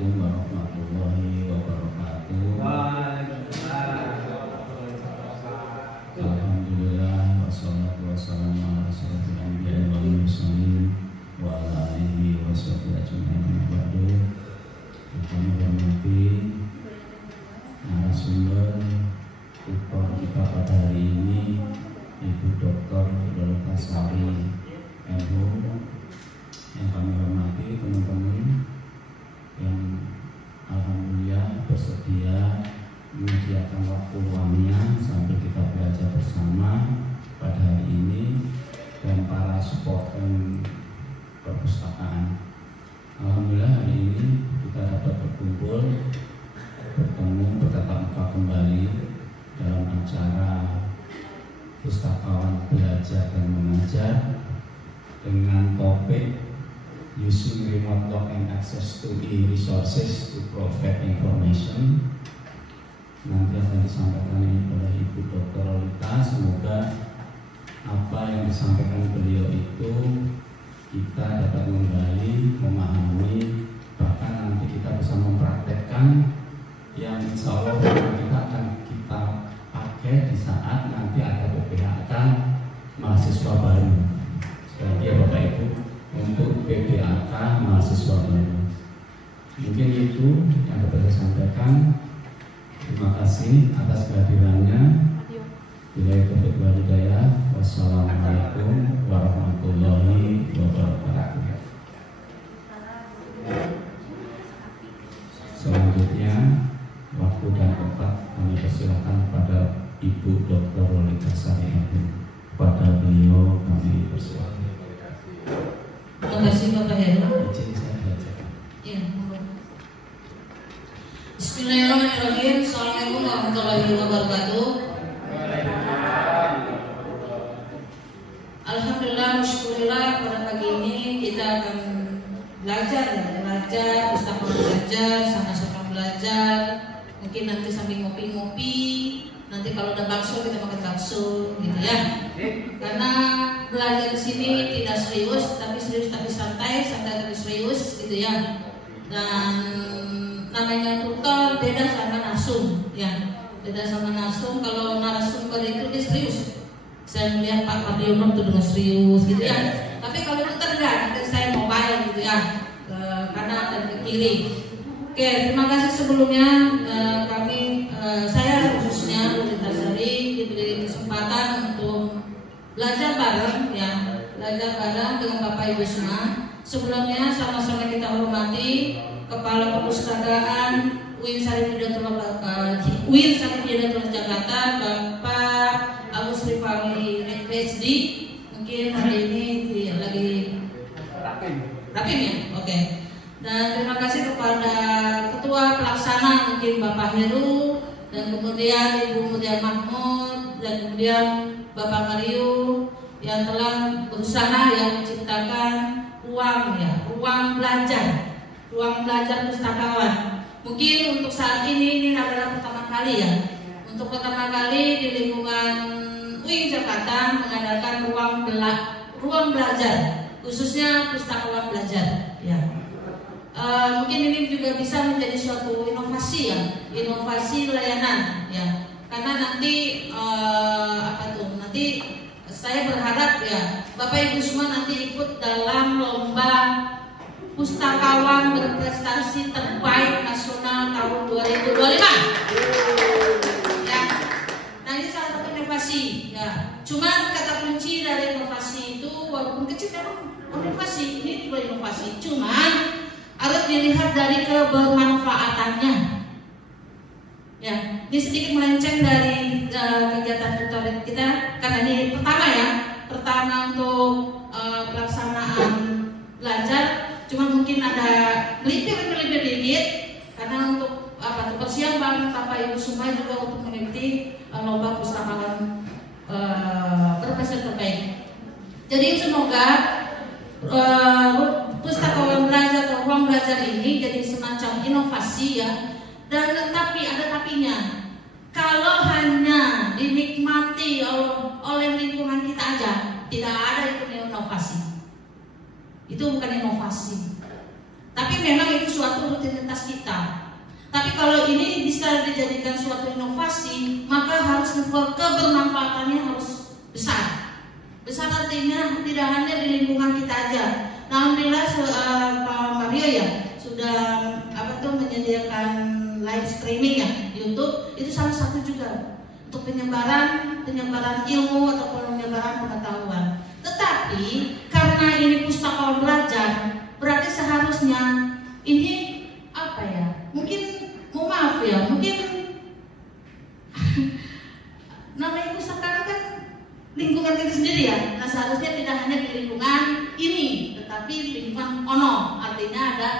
Assalamualaikum warahmatullahi wabarakatuh. Alhamdulillah wassalatu wassalamu ala asyrofil anbiya'i wal mursalin wa ala alihi washabihi ajmain. Kami hormati narasumber tutor kita pada hari ini, Ibu Dr. Lolita Sari MHu. Yang kami hormati teman-teman yang alhamdulillah bersedia menyediakan waktu luangnya sambil kita belajar bersama pada hari ini, dan para supporter perpustakaan. Alhamdulillah hari ini kita dapat berkumpul, bertemu, bertatap muka kembali dalam acara Pustakawan Belajar dan Mengajar dengan topik Using Remote Lock and Access to E-Resources to Provide Information. Nanti akan disampaikan oleh Ibu Dr. Lolita. Semoga apa yang disampaikan beliau itu kita dapat menggali, memahami, bahkan nanti kita bisa mempraktekkan yang insya Allah kita akan kita pakai di saat nanti ada PPHK mahasiswa baru. Sekali lagi ya Bapak Ibu, untuk PPHK mahasiswa baru. Mungkin itu yang dapat saya sampaikan. Terima kasih atas kehadirannya. Billahi taufiq wal hidayah. Wassalamualaikum warahmatullahi wabarakatuh. Selanjutnya waktu dan tempat kami persilakan pada Ibu Dr. Lolita Sari MHu. Pada beliau kami persilakan. Terima kasih Bapak Heru. Izin saya baca. Ya, Bismillahirrahmanirrahim. Assalamualaikum warahmatullahi wabarakatuh. Alhamdulillah, syukurillah pada pagi ini kita akan belajar, pustaka belajar, sama-sama belajar. Mungkin nanti sambil ngopi-ngopi, nanti kalau ada bakso kita makan bakso, gitu ya. Karena belajar di sini tidak serius tapi santai tapi serius, gitu ya. Dan namanya tutor beda sama narsum, ya. Beda sama narsum. Kalau narasumber itu dia serius. Saya melihat Pak Mardiono itu dengan serius, gitu ya. Tapi kalau tutor enggak, nanti saya mobile, gitu ya, ke kanan dan ke kiri. Oke, terima kasih sebelumnya. Saya khususnya Lolita Sari diberi kesempatan untuk belajar bareng, ya, belajar bareng dengan Bapak Ibu semua. Sebelumnya sama-sama kita hormati Kepala Perpustakaan UIN Sarjana Jakarta, Bapak Agus Rifawi PhD. Mungkin hari ini lagi rapim ya, oke. Dan terima kasih kepada Ketua Pelaksana mungkin Bapak Heru, dan kemudian Ibu Mutia Mahmud, dan kemudian Bapak Mario yang telah berusaha yang menciptakan ruang belajar pustakawan. Mungkin untuk saat ini adalah pertama kali ya. Untuk pertama kali di lingkungan UIN Jakarta mengadakan ruang belajar, khususnya pustakawan belajar. Ya. Mungkin ini juga bisa menjadi suatu inovasi ya, inovasi layanan ya. Karena nanti nanti saya berharap ya Bapak Ibu semua nanti ikut dalam lomba pustakawan berprestasi terbaik nasional tahun 2025. Ya. Nah ini salah satu inovasi ya. Cuma kata kunci dari inovasi itu walaupun kecil memang inovasi, ini juga inovasi. Cuma harus dilihat dari kebermanfaatannya. Ya, ini sedikit melenceng dari kegiatan tutorial kita karena ini pertama untuk pelaksanaan belajar. Cuma mungkin ada melipir dikit karena untuk persiapan Bapak Ibu semua juga untuk mengikuti lomba pustakawan berprestasi terbaik. Jadi semoga pustakawan belajar atau ruang belajar ini jadi semacam inovasi ya. Dan tetapi ada tapinya. Kalau hanya dinikmati oleh lingkungan kita aja, tidak ada itu inovasi. Itu bukan inovasi. Tapi memang itu suatu rutinitas kita. Tapi kalau ini bisa dijadikan suatu inovasi, maka harus kebermanfaatannya harus besar. Besar artinya tidak hanya di lingkungan kita aja. Alhamdulillah Pak Mario ya sudah menyediakan live streaming ya YouTube, itu salah satu juga untuk penyebaran ilmu atau penyebaran pengetahuan. Tetapi karena ini pustaka belajar, berarti seharusnya ini apa ya? Mungkin namanya pustaka kan lingkungan kita sendiri ya. Nah seharusnya tidak hanya di lingkungan ini, tetapi lingkungan ono, artinya ada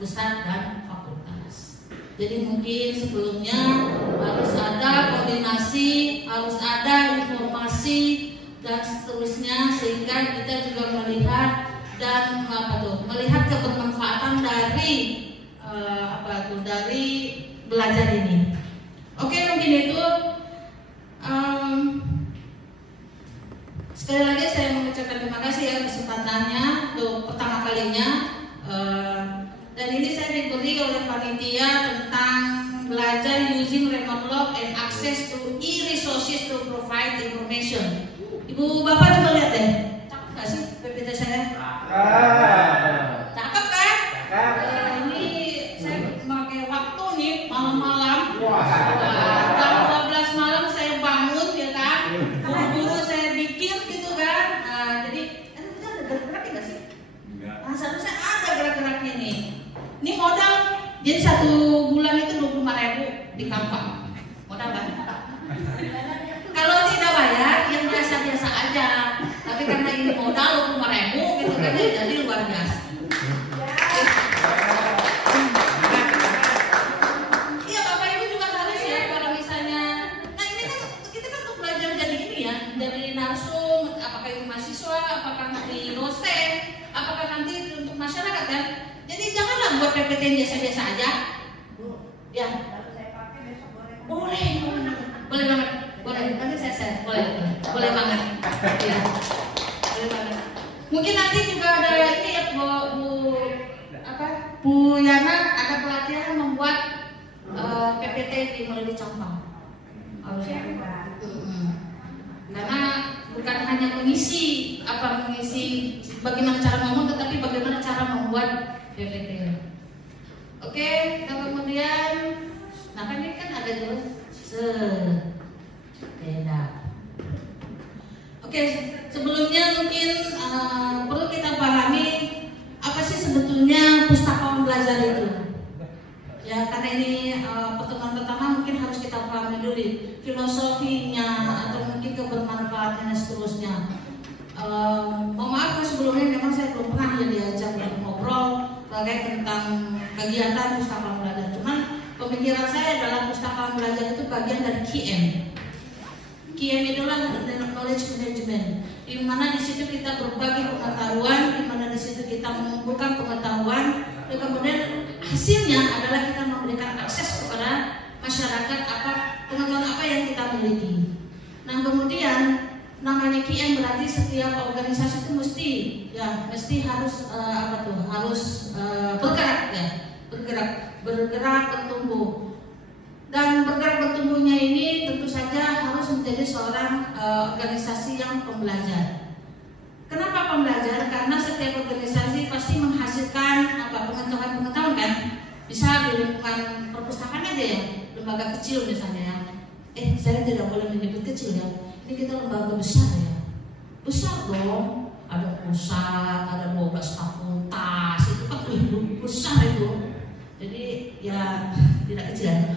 pusat dan fakultas. Jadi mungkin sebelumnya harus ada koordinasi, harus ada informasi dan seterusnya, sehingga kita juga melihat dan melihat kebermanfaatan dari dari belajar ini. Oke, mungkin itu. Sekali lagi saya mengucapkan terima kasih ya kesempatannya untuk pertama kalinya. Dan ini saya diberi oleh panitia tentang belajar using remote log and access to e-resources to provide information. Ibu bapak coba lihat deh, cakep nggak sih PPT saya? Cakep kan? Ini saya pakai waktu nih malam-malam. Jam 12 malam saya bangun ya kan, buru-buru saya bikin gitu kan. Jadi kita ada gerak-geraknya nggak sih? Seharusnya ada gerak-geraknya nih. Ini modal, jadi 1 bulan itu 25.000 di Canva. Modal kan? Kalau tidak bayar, yang biasa-biasa aja. Tapi karena ini modal 25.000 gitu kan, jadi luar biasa. Iya Bapak Ibu juga harus ya, kalau misalnya, nah ini kan kita kan untuk belajar jadi ini ya, jadi narsum, apakah itu mahasiswa, apakah nanti dosen, apakah nanti untuk masyarakat kan. Jadi janganlah buat PPT yang biasa-biasa aja. Ya. Boleh banget. Boleh. Nanti saya boleh banget. Ya. Boleh banget. Mungkin nanti juga ada ini ya Bu Yana ada pelatihan membuat PPT di melalui Campang. Harusnya. Karena bukan hanya mengisi bagaimana cara ngomong, tetapi bagaimana cara membuat PPT. Oke, kemudian, nah kan ini kan ada juga beda. Oke, sebelumnya mungkin perlu kita pahami apa sih sebetulnya pustaka belajar itu. Ya, karena ini pertemuan pertama mungkin harus kita pahami dulu filosofinya atau mungkin kebermanfaatannya seterusnya. Mohon maaf sebelumnya memang saya belum pernah diajak ngobrol terkait tentang kegiatan pustaka belajar. Cuman pemikiran saya adalah pustaka belajar itu bagian dari KM. KM itulah knowledge management, di mana di situ kita berbagi pengetahuan, di mana di situ kita mengumpulkan pengetahuan, dan kemudian hasilnya adalah kita memberikan akses kepada masyarakat pengetahuan apa yang kita miliki. Nah kemudian namanya KM berarti setiap organisasi itu mesti harus bergerak bertumbuh. Dan bergerak bertumbuhnya ini tentu saja harus menjadi seorang organisasi yang pembelajar. Kenapa pembelajar? Karena setiap organisasi pasti menghasilkan pengetahuan kan. Bisa di lingkungan perpustakaan aja ya, lembaga kecil misalnya ya. Saya tidak boleh menyebut kecil ya. Ini kita lembaga besar ya. Besar dong. Ada pusat, ada 12 fakultas, itu kan besar itu. Jadi ya tidak kecil.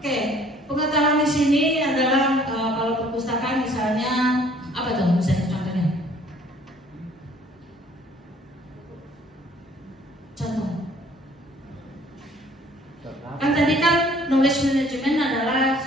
Oke, pengetahuan di sini adalah kalau perpustakaan misalnya apa tuh misalnya contohnya? Contoh. Kan tadi kan knowledge management adalah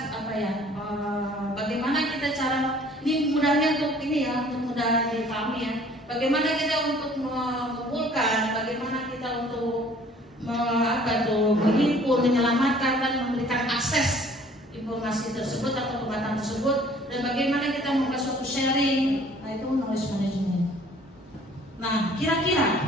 bagaimana kita cara ini mudahnya untuk ini ya, untuk mudah dipahami ya. Bagaimana kita untuk mengumpulkan, bagaimana kita untuk menghimpun, menyelamatkan dan memberikan akses informasi tersebut atau pengetahuan tersebut, dan bagaimana kita membuat suatu sharing. Nah itu knowledge management. Nah kira-kira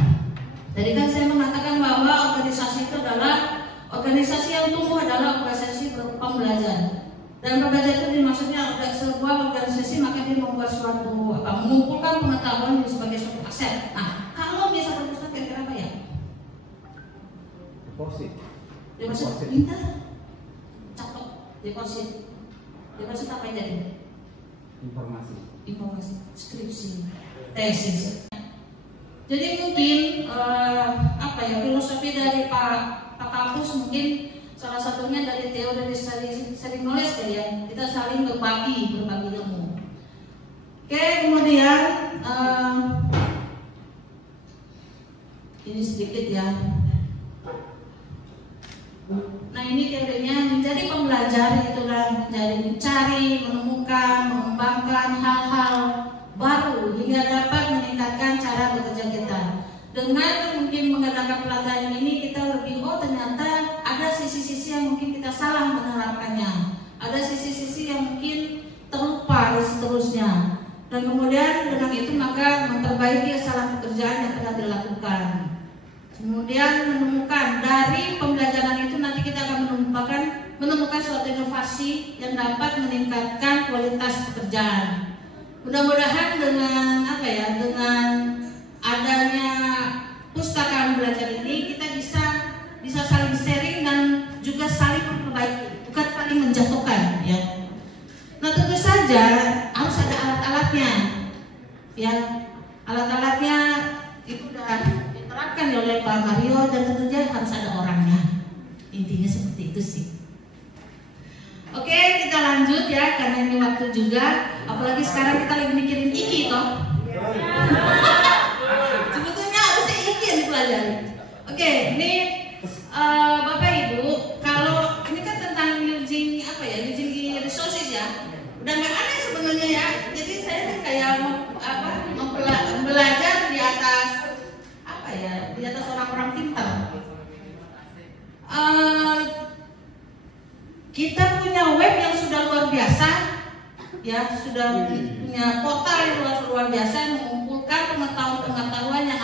Tadi kan saya mengatakan bahwa organisasi itu adalah organisasi yang tumbuh adalah organisasi pembelajaran. Dan pembelajaran itu dimaksudnya sebuah organisasi maka dia membuat suatu mengumpulkan pengetahuan sebagai suatu aset. Nah, kalau bisa perpustakaan kira-kira apa ya? Deposit. Deposit pintar. Catat deposit. Deposit apa yang jadi? Informasi, skripsi, tesis. Jadi mungkin filosofi dari Pak Kapus mungkin salah satunya dari teori sharing knowledge kali ya. Kita saling berbagi ilmu. Oke, kemudian ini sedikit ya. Nah, ini teorinya menjadi pembelajar itulah menjadi mencari, menemukan, mengembangkan hal-hal baru hingga dapat meningkatkan cara bekerja kita. Dengan mungkin mengadakan pelatihan ini kita lebih ternyata ada sisi-sisi yang mungkin kita salah menerapkannya, ada sisi-sisi yang mungkin terlupa dan seterusnya. Dan kemudian dengan itu maka memperbaiki kesalahan pekerjaan yang pernah dilakukan. Kemudian menemukan dari pembelajaran itu nanti kita akan menemukan suatu inovasi yang dapat meningkatkan kualitas pekerjaan. Mudah-mudahan dengan dengan adanya pustakaan belajar ini kita bisa saling sharing dan juga saling memperbaiki, bukan saling menjatuhkan ya. Nah, tentu saja harus ada alat-alatnya. Ya, alat-alatnya itu sudah diterapkan oleh Pak Mario dan tentu saja harus ada orangnya. Intinya seperti itu sih. Oke, kita lanjut ya karena ini waktu juga. Apalagi sekarang kita lagi mikirin IKI toh. Sebetulnya harusnya IKI yang dipelajari. Oke, ini Bapak Ibu, kalau ini kan tentang using resources ya. Udah nggak aneh sebenarnya ya. Jadi saya kan kayak belajar di atas di atas orang-orang pintar. Kita punya web yang sudah luar biasa, ya sudah punya portal yang luar biasa mengumpulkan pengetahuan yang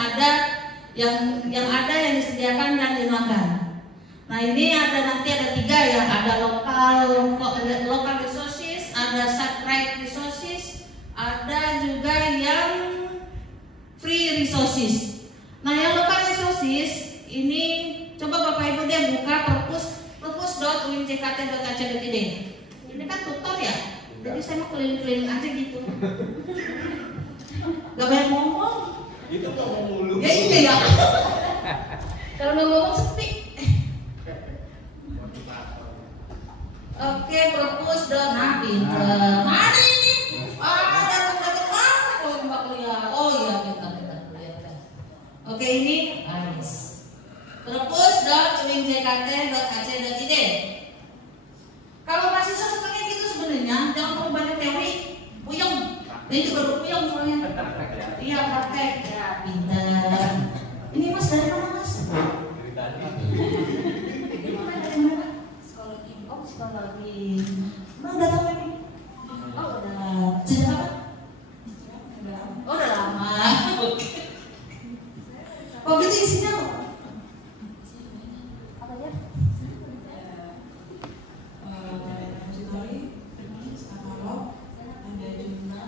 ada yang disediakan dan dilanggar. Nah, ini nanti ada 3 ya, ada local resources, ada satellite resources, ada juga yang free resources. Nah, yang local resources ini coba Bapak Ibu dia buka perpus.uinjkt.ac.id. Ini kan tutor ya, jadi saya mau keliling-keliling aja gitu. Gak banyak ngomong. Itu ngomong mulu. Ya iya ya. Kalau nggak ngomong sepi. Oke, perpus.pinter. Mana ini? Ada tempat mana kalau Mbak lihat? Oh iya, pintar. Oke, ini nice. Perpus.uinjkt.ac.id. Kalau mahasiswa seperti itu sebenarnya jangan terlalu banyak teori, puyeng. Ini juga baru puyeng soalnya. Iya, praktek. Ya, pintar. Ini Mas dari mana Mas? Psikologi. Emang udah tahu ini? Oh udah. Sejak kapan? Oh udah lama. Oh gitu isinya apa ya? Katalog, ada jurnal,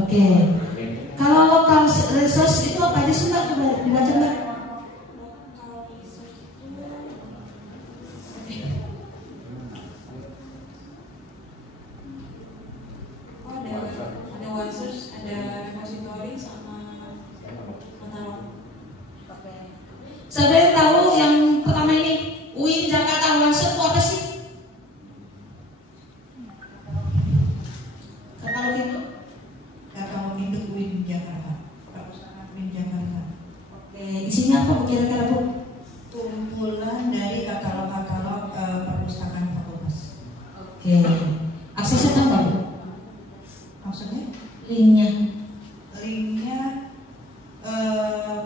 Oke. Kalau local resource itu apa aja sih Mbak? Coba dibaca Mbak. Ada OneSource, ada repository sama katalog. Oke. Saudara tahu yang pertama ini UIN Jakarta OneSource itu apa sih? Katalog itu? Katalog itu UIN Jakarta. Perpustakaan UIN Jakarta. Oke. Isinya apa kira-kira Bu? Kumpulan dari katalog-katalog perpustakaan fakultas. Oke. Aksesnya tahu nggak Bu? Maksudnya? Linknya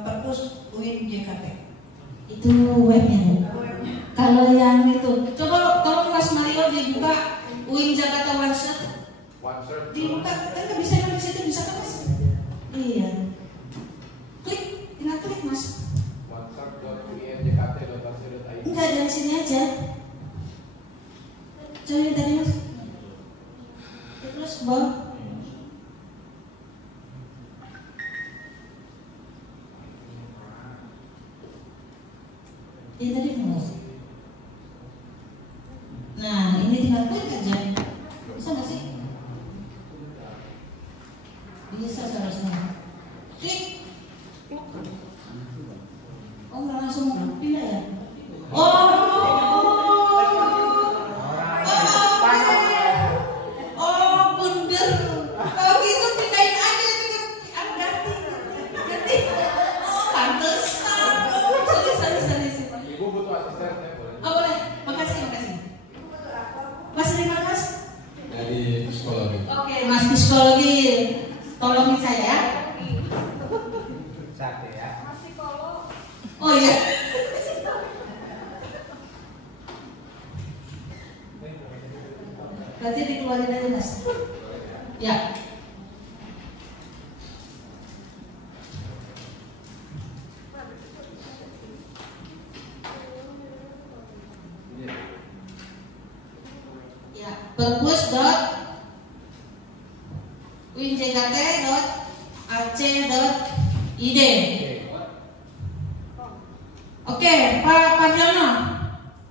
perpus UIN JKT. itu webnya Bu. Kalau yang itu coba kalau Mas Mario dibuka UIN Jakarta OneSearch dibuka kan nggak bisa itu bisa kan Mas? Iya. Klik, tinggal klik Mas. Enggak, dari sini aja. Coba tadi Mas. Terus ke bawah. Ini tadi Mas. Nah, ini tinggal klik aja. Bisa nggak sih? Bisa seharusnya. Klik. Oh, nggak langsung pindah ya? Bundar. Kalau gitu pindahin aja ganti. Pantesan. Sorry. Ibu butuh asisten saya boleh? Oh boleh, makasih. Mas dari mana Mas? Dari psikologi. Oke, Mas psikologi, tolongin saya. Sate ya. Oh iya. Berarti dikeluarin aja Mas. Ya. Ya, perpus.winjkt.ac.id. Oke, Pak Parjono,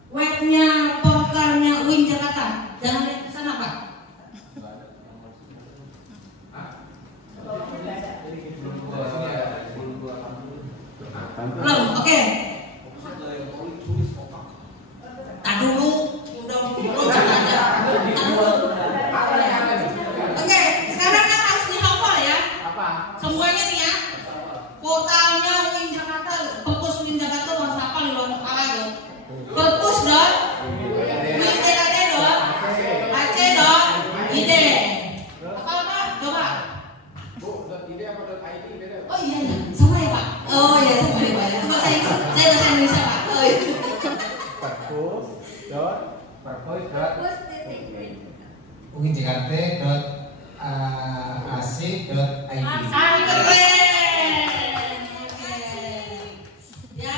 webnya portalnya Win Jakarta, jangan lihat ke sana Pak. Belum, oke. Tak dulu, udah aja. Oke, sekarang kan harus dihafal ya. Semuanya nih ya. Portalnya Win Jakarta, perpus Win Jakarta harus hafal di luar kepala tuh. Perpus.winjkt.ac.id. Apa? Coba. .id apa .id beda? Oh iya, sama ya Pak. Oh iya sama ya Pak. Coba saya bahasa Indonesia Pak. Oh iya. Perpus.winjkt.ac.id. Oke. Ya,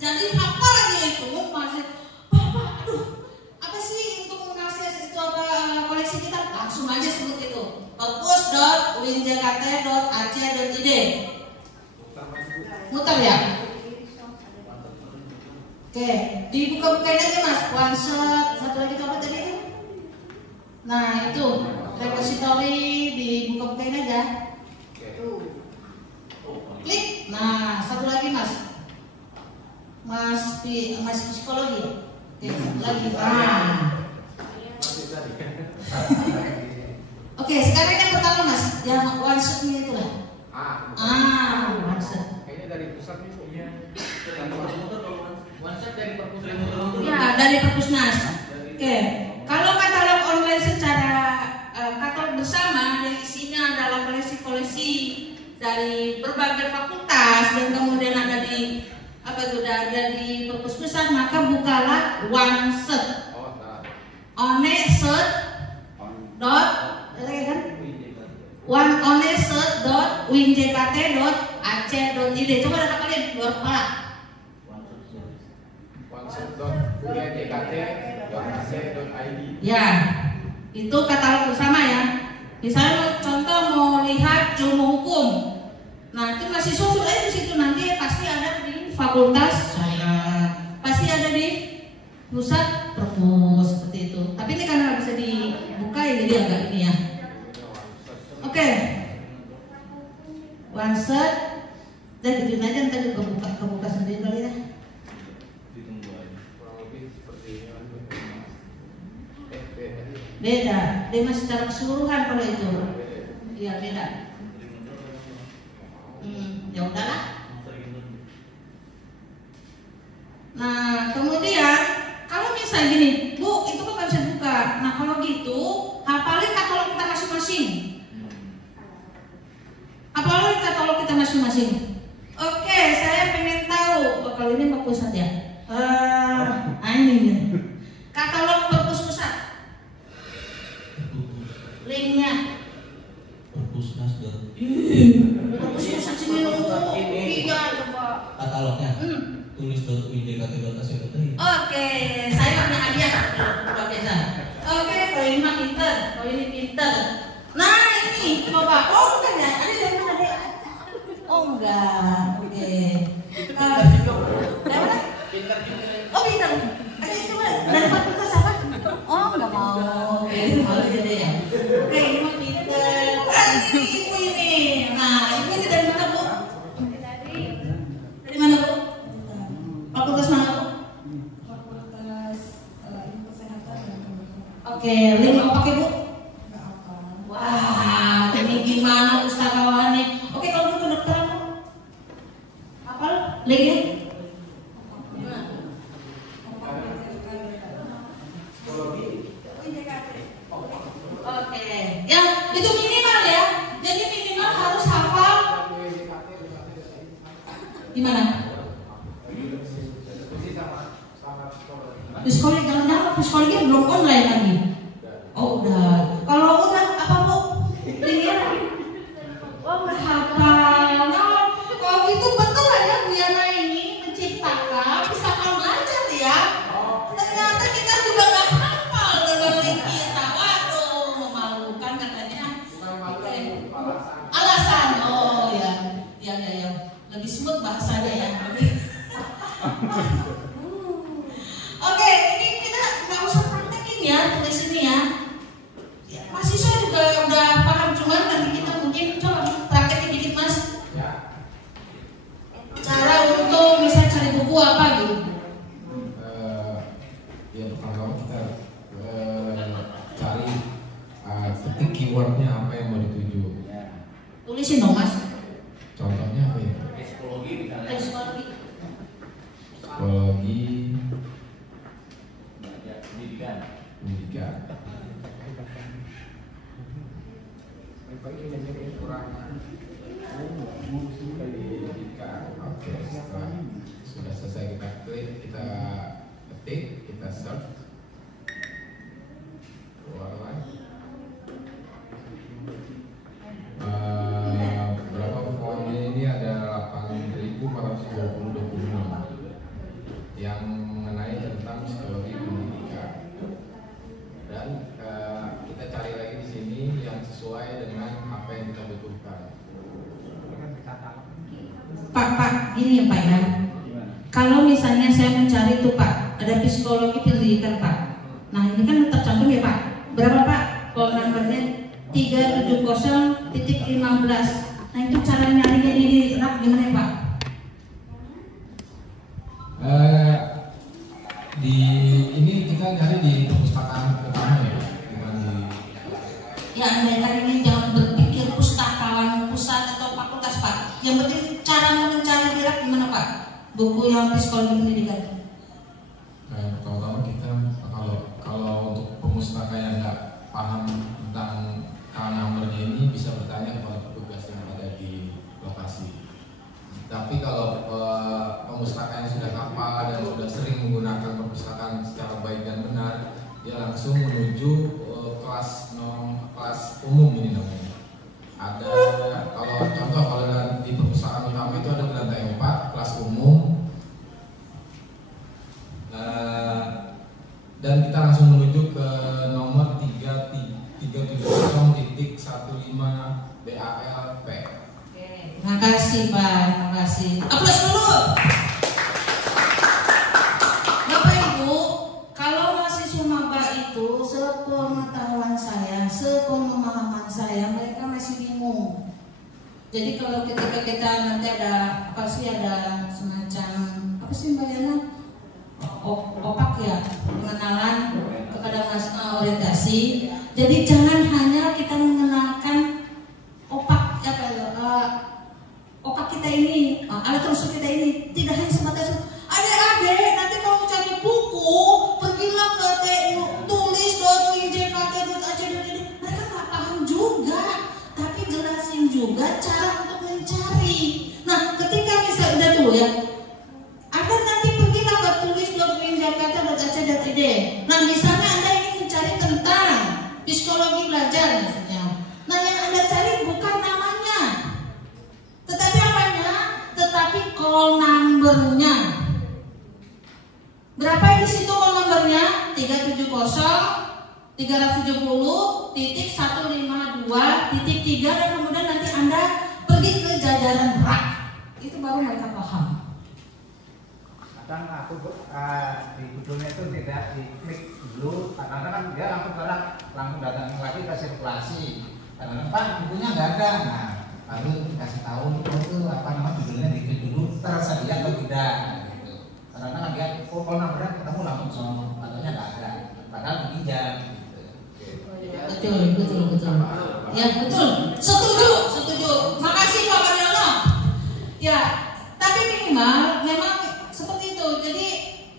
jadi hafal aja itu masih. Bapak, aduh, apa sih untuk mengakses itu apa koleksi kita? Langsung aja sebut itu. Perpus.winjkt.ac.id. Muter ya. Oke, dibuka-bukain aja Mas. OneShot, satu lagi itu apa tadi itu? Nah itu repository, dibuka-bukain aja. Klik. Nah satu lagi Mas. Mas psikologi. Oke, satu lagi. Oke, sekarang yang pertama Mas, yang OneShot-nya itu lah. OneShot. Kayaknya dari pusat nih Bu. Iya. Ya, dari Perpusnas. Oke, kalau katalog online secara katalog bersama, yang isinya adalah koleksi-koleksi dari berbagai fakultas dan kemudian ada di ada di Perpus Pusat, maka bukalah OneShot. Oneshot.winjkt.ac.id. Coba data kalian luar kepala. OneShot.winjkt.ac.id. Ya, itu katalog bersama ya. Misalnya contoh mau lihat ilmu hukum, nah itu masih susul aja di situ, nanti pasti ada di fakultas saya, pasti ada di pusat perpus seperti itu. Tapi ini karena bisa dibuka ya, jadi agak ini ya. Oke, OneShot dan gituin aja, ntar juga kebuka sendiri kali ya. Beda, dia masih secara keseluruhan kalau itu. Iya beda. Ya udahlah. Nah kemudian kalau misalnya gini, Bu, itu kan nggak bisa buka. Nah kalau gitu, hafalin katalog kita masing-masing. Hafalin katalog kita masing-masing. Oke, saya pengen tahu. Kalau ini Pak Pusat ya. Ini nih. Katalog Perpus Pusat. Linknya. Perpusnas. katalognya. Tulis.idkt.ac.id. Oke, saya punya hadiah luar biasa. Oke, kalau ini mah pinter, kalau ini pinter. Nah ini coba, oh bukan ya, ada dari mana deh? Oh enggak, oke. Dari mana? Oh pinter. Ada itu dari fakultas apa? Oh enggak mau, oke malu jadi ya. Oke ini mah pinter. Ini ibu ini. Nah ibu ini dari mana bu? Dari mana bu? Fakultas mana bu? Fakultas Ilmu Kesehatan dan Kedokteran. Oke, link mau pakai bu? Nggak apa. Wah, ini gimana pustakawannya? Oke, kalau mau kedokteran bu? Apa? Linknya? Oke, ya itu minimal ya. Jadi minimal harus hafal. Gimana? Psikologi, jangan-jangan psikologi belum online lagi. Oh udah. Kalau udah apa bu? Linknya? Oh udah hafal. Nah, kalau itu betul ya Bu Yana ini menciptakan pustaka belajar ya. Ternyata kita juga nggak hafal dengan link kita. Waduh, memalukan katanya. Oke. Alasan. Oh ya, ya. Lebih smooth bahasanya ya. Oke, ini kita nggak usah praktekin ya, tulis ini ya. Mahasiswa juga udah paham, cuman nanti kita mungkin coba praktekin dikit mas. Cara untuk misalnya cari buku apa gitu. Ya pertama kita cari ketik keywordnya apa yang mau dituju. Tulisin dong mas. Contohnya apa ya? Psikologi. Psikologi, Pendidikan. pendidikan. Pendidikan. Oke, setelah sudah selesai kita klik, kita ketik, kita search. Keluarlah. Berapa poinnya ini ada 8.420 dokumen yang mengenai tentang psikologi pendidikan. Dan kita cari lagi di sini yang sesuai dengan apa yang kita butuhkan. Pak, gini ya Pak ya. Kalau misalnya saya mencari itu Pak, ada psikologi pendidikan Pak. Nah ini kan tercantum ya Pak. Berapa Pak? Call numbernya 370.15. Nah itu cara nyarinya di rak gimana ya Pak? Di ini kita nyari di perpustakaan utama ya, bukan di. Ya Anda ini jangan berpikir pustakawan pusat atau fakultas Pak. Yang penting cara mencari di rak gimana Pak? Buku yang psikologi pendidikan. Pertama kita kalau untuk pemustaka yang nggak paham tentang nomornya ini bisa bertanya kepada petugas yang ada di lokasi. Tapi kalau pemustaka yang sudah hafal dan sudah sering menggunakan perpustakaan secara baik dan benar, dia langsung menuju kelas umum ini namanya. Ada kalau di perpustakaan utama itu ada di lantai 4 kelas umum. Dan kita langsung menuju ke nomor 370.15 BALP. Terima kasih Pak, terima kasih. Aplaus dulu. Bapak Ibu, kalau mahasiswa maba itu sepengetahuan saya, sepemahaman saya, mereka masih bingung. Jadi kalau ketika kita nanti ada semacam apa sih Mbak Yana? Opak ya, pengenalan kepada orientasi. Jadi jangan hanya kita mengenalkan opak kita ini, alat rusuh kita ini, tidak hanya sebatas adik-adik nanti kalau cari buku pergilah ke tulis.wijkt.ac.id. Mereka nggak paham juga, tapi jelasin juga cara untuk mencari. Nah ketika misalnya udah tuh ya, Anda nanti pergilah ke tulis.wijkt.ac.id. Nah misalnya Anda ingin mencari tentang psikologi belajar misalnya. Nah yang Anda cari bukan namanya, tetapi apanya? Tetapi call number-nya. Berapa di situ call number-nya? 370.152.3 dan kemudian nanti Anda pergi ke jajaran rak. Itu baru mereka paham. Kadang aku di Google-nya itu tidak diklik dulu, karena kan dia langsung datang lagi ke sirkulasi. Karena Pak bukunya nggak ada, nah baru dikasih tahu itu apa nama Google-nya diklik dulu tersedia atau tidak. Gitu. Karena kan dia call number-nya ketemu langsung sama, katanya nggak ada, padahal pinjam. Gitu. Betul. Ya betul. Setuju. Makasih Pak Mariono. Ya, tapi minimal memang seperti itu. Jadi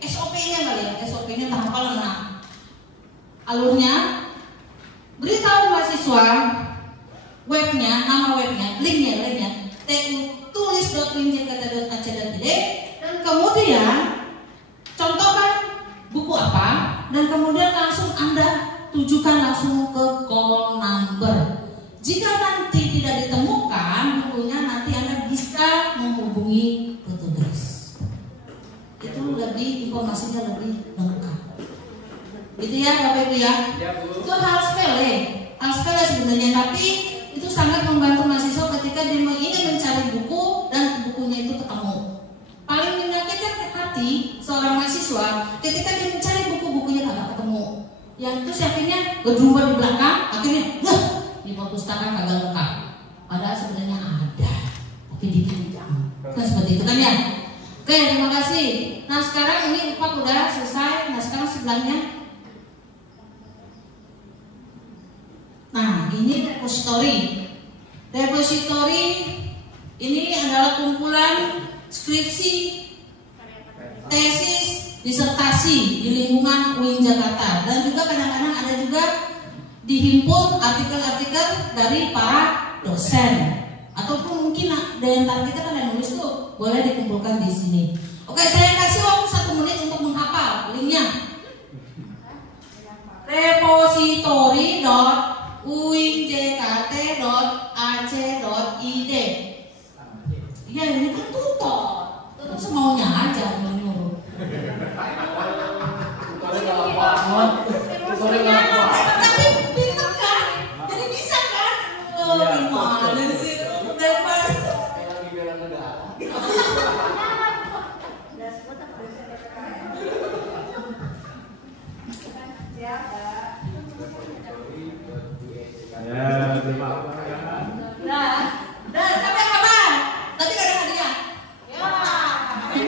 SOP-nya kali ya, SOP-nya tahapan alurnya. Beritahu mahasiswa webnya, nama webnya, linknya tulis.winjkt.ac.id dan kemudian contohkan buku apa dan kemudian langsung Anda tujukan langsung ke call number. Jika nanti tidak ditemukan bukunya, nanti Anda bisa menghubungi petugas. Itu lebih informasinya lebih lengkap. Gitu ya Bapak Ibu ya. Itu hal sepele sebenarnya, tapi itu sangat membantu mahasiswa ketika dia ingin mencari buku dan bukunya itu ketemu. Paling menyakitkan hati seorang mahasiswa ketika dia mencari buku-bukunya tidak ketemu. Yang itu akhirnya berjumpa di belakang, akhirnya di perpustakaan kagak lengkap. Padahal sebenarnya ada, tapi dipinjam. Kan seperti itu kan ya. Oke, terima kasih. Nah sekarang ini UPAK udah selesai. Nah sekarang sebelahnya. Nah ini repository. Repository ini adalah kumpulan skripsi, tesis, disertasi di lingkungan UIN Jakarta, dan juga kadang-kadang ada juga dihimpun artikel-artikel dari para dosen ataupun mungkin dari antara kita kan yang nulis tuh boleh dikumpulkan di sini. Oke, saya kasih waktu 1 menit untuk menghafal linknya. repository.uinjkt.ac.id. Ya ini kan tutor, terus maunya aja menyuruh. Tapi pinter kan? Jadi bisa kan? Oh gimana sih? Nah, sampai kapan? Tadi gak ada hadiah? Ya.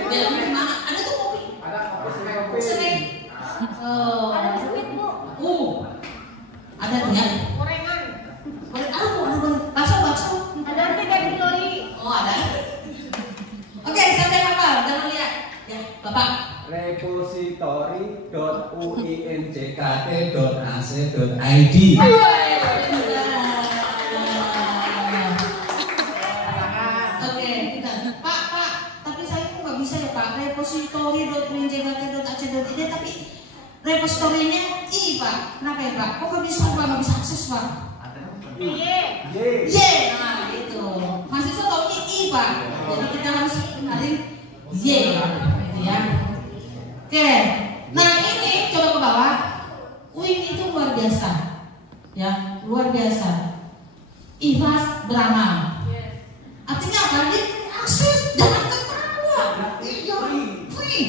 Biar gimana? Ada tuh kopi? Ada sering. Oh. Ada biskuit Bu. Ada ya? Gorengan. Bakso. Ada nanti kayak Victory. Oh ada. Oke, sampai kapan? Jangan lihat. Ya, Bapak. repository.uinjkt.ac.id. Repository.uinjkt.ac.id tapi repositorinya I Pak. Kenapa ya Pak? Kok nggak bisa Pak? Nggak bisa akses Pak? Y. Nah itu. Mahasiswa tahu I Pak. Jadi kita harus kenalin Y gitu ya. Oke. Nah ini coba ke bawah. UIN itu luar biasa. Ya, luar biasa. Ikhlas beramal. Artinya apa? Dia akses, jangan ketawa. Iya, free.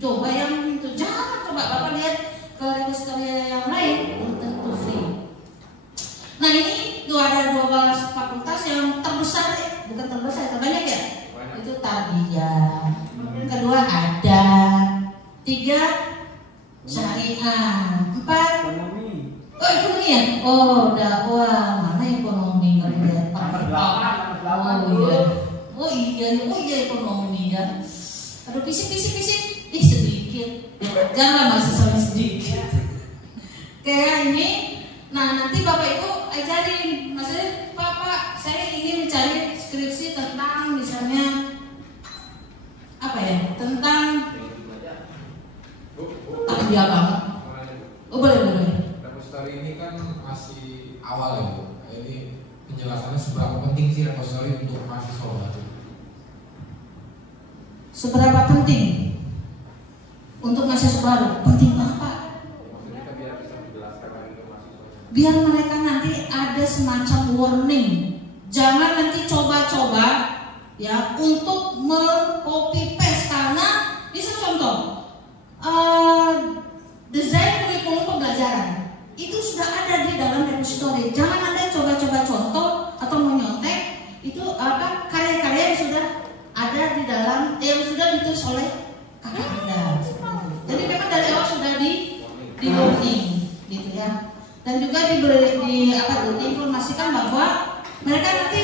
Coba yang itu jangan coba Bapak lihat ke repository yang lain, belum tentu free. Nah ini tuh ada 12 fakultas yang terbesar, bukan terbesar, terbanyak ya. Itu tarbiyah. Yang kedua ada 3 syariah, 4 ekonomi. Oh ekonomi ya? Oh dakwah, mana ekonomi kalau lihat Oh iya ekonomi ya. Aduh fisik sedikit. Jangan mahasiswa sedikit. Kayak ini. Nah nanti Bapak Ibu ajarin, maksudnya Pak saya ingin mencari skripsi tentang misalnya apa ya? Tentang tarbiyah banget. Oh boleh. Repository ini kan masih awal ya Bu. Ini penjelasannya seberapa penting sih repository untuk mahasiswa baru? Seberapa penting untuk mahasiswa baru? Penting banget Pak. Biar mereka nanti ada semacam warning. Jangan nanti coba-coba ya untuk meng-copy paste, karena bisa contoh desain kurikulum pembelajaran itu sudah ada di dalam repository. Jangan Anda coba-coba contoh atau menyontek itu karya-karya yang sudah ada di dalam yang sudah ditulis oleh kakak Anda. Jadi memang dari awal sudah di warning gitu ya. Dan juga diinformasikan bahwa mereka nanti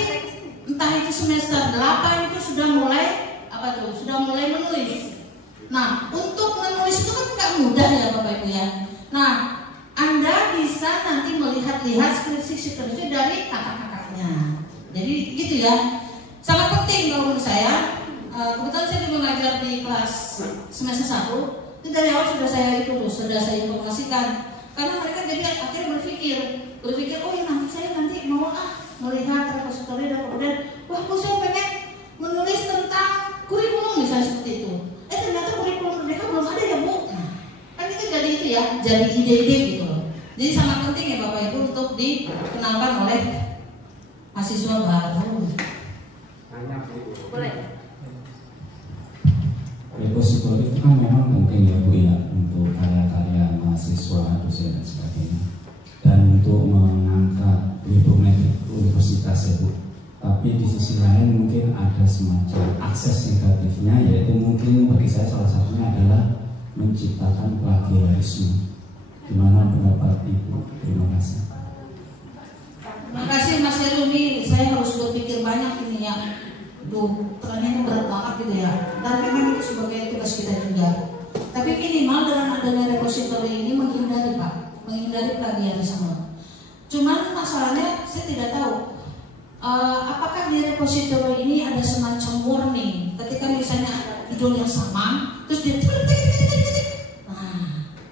entah itu semester 8 itu sudah mulai menulis. Nah, untuk menulis itu kan nggak mudah ya Bapak Ibu ya. Nah, Anda bisa nanti melihat-lihat skripsi dari kakak-kakaknya. Jadi gitu ya. Sangat penting kalau menurut saya. Kebetulan saya juga mengajar di kelas semester 1. Itu dari awal sudah saya informasikan. Karena mereka jadi akhirnya berpikir, oh ya nanti mau melihat repository dan kemudian saya pengen menulis tentang kurikulum misalnya seperti itu. Ternyata kurikulum mereka belum ada ya Bu. Nah, kan itu jadi ide-ide gitu. Jadi sangat penting ya Bapak Ibu untuk dikenalkan oleh mahasiswa baru. Boleh. Repository itu kan memang penting ya Bu ya, untuk karya-karya mahasiswa, dosen dan sebagainya, dan untuk mengangkat universitas ya Bu. Tapi di sisi lain mungkin ada semacam akses negatifnya, yaitu mungkin bagi saya salah satunya adalah menciptakan plagiarisme. Gimana pendapat Ibu? Terima kasih. Terima kasih Mas Herumi. Saya harus berpikir banyak ini ya. Pertanyaannya berat banget gitu ya. Dan memang itu sebagai tugas kita juga. Tapi minimal dengan adanya repository ini menghindari plagiarisme. Cuman masalahnya saya tidak tahu apakah di repository ini ada semacam warning ketika misalnya judul yang sama terus dia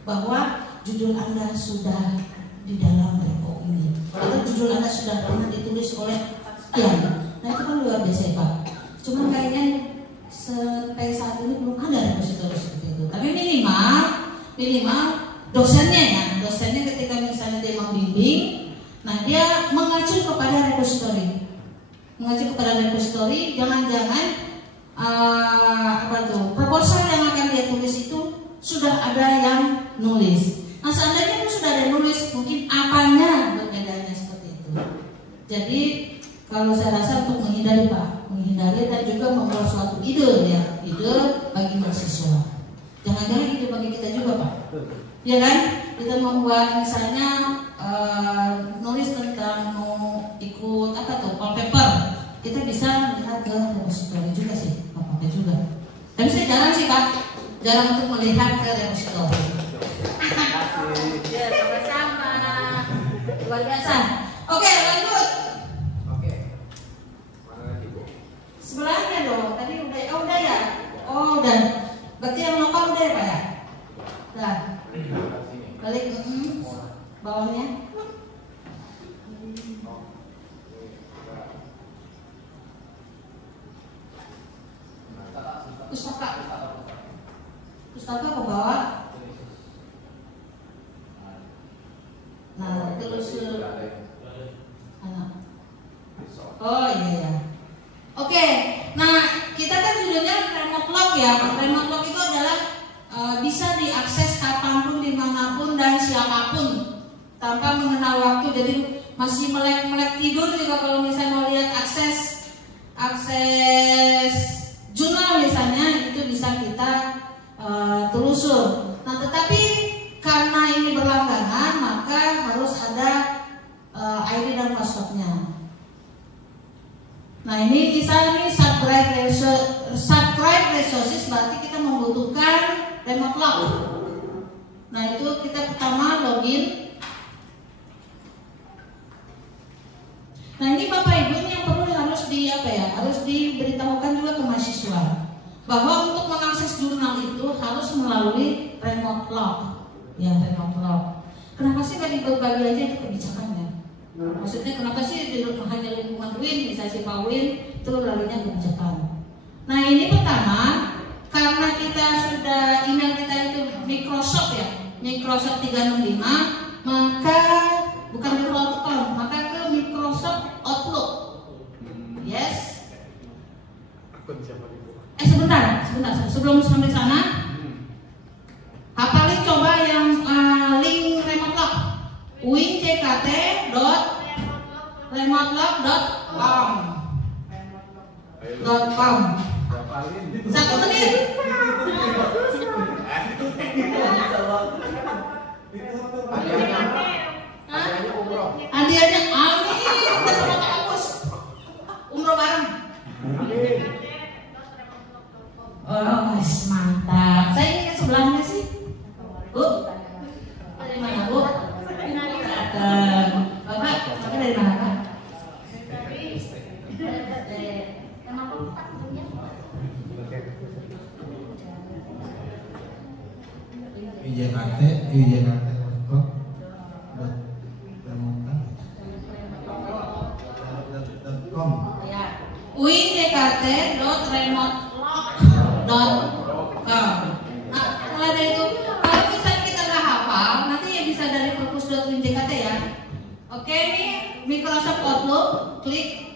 bahwa judul Anda sudah di dalam repo ini atau judul Anda sudah pernah ditulis oleh sekian. Nah itu kan luar biasa Pak. Cuman kayaknya sampai saat ini belum ada repository seperti itu. Tapi minimal dosennya ketika misalnya dia membimbing, nah dia mengacu kepada repository. Jangan-jangan proposal yang akan dia tulis itu sudah ada yang nulis. Nah seandainya pun sudah ada yang nulis, mungkin apanya berbedanya seperti itu. Jadi kalau saya rasa untuk menghindari dan juga membuat suatu ide bagi mahasiswa. Jangan-jangan ide bagi kita juga Pak. Ya kan? Kita membuat misalnya nulis tentang mau ikut wallpaper. Kita bisa melihat ke repository juga sih, apa juga. Tapi saya jarang sih Pak, untuk melihat ke repository. Ya, sama-sama. Luar biasa. Oke, lanjut. Sebelahnya dong, tadi udah ya? Oh udah, berarti yang lokal udah ya Pak ya? Udah, balik ke bawahnya. Pustaka ke bawah. Nah, terus oh iya. Oke, nah kita kan judulnya remote log ya. Remote log itu adalah bisa diakses kapanpun, dimanapun dan siapapun tanpa mengenal waktu. Jadi masih melek tidur juga kalau misalnya mau lihat akses jurnal misalnya itu bisa kita telusur. Nah tetapi karena ini berlangganan maka harus ada ID dan passwordnya. Nah ini misalnya subscribe resources berarti kita membutuhkan remote log. Nah itu kita pertama login. Nah ini Bapak Ibu yang perlu harus diberitahukan juga ke mahasiswa bahwa untuk mengakses jurnal itu harus melalui remote log. Ya remote log. Kenapa sih nggak dibagi aja itu kebijakannya? Maksudnya kenapa sih hanya lingkungan Win, misalnya si Pak Win itu lalunya kebijakan. Nah ini pertama kita sudah email kita itu Microsoft ya, Microsoft 365, maka bukan Microsoft, maka ke Microsoft Outlook. Yes. Sebentar. Sebelum sampai sana, hafalin coba yang link remote lock, winjkt.remotelog.com. 1 menit. Hadiahnya amin. Kita sama Pak Agus umroh bareng. Oh, mantap. Saya ini kan sebelahnya sih. Bu, dari mana Bu? Bapak dari mana Kak? winjkt.remotelog.com. winjkt.remotelog.com. Nah, setelah itu, kalau misalnya kita nggak hafal, nanti ya bisa dari perpus.winjkt ya. Oke, ini Microsoft Outlook, klik.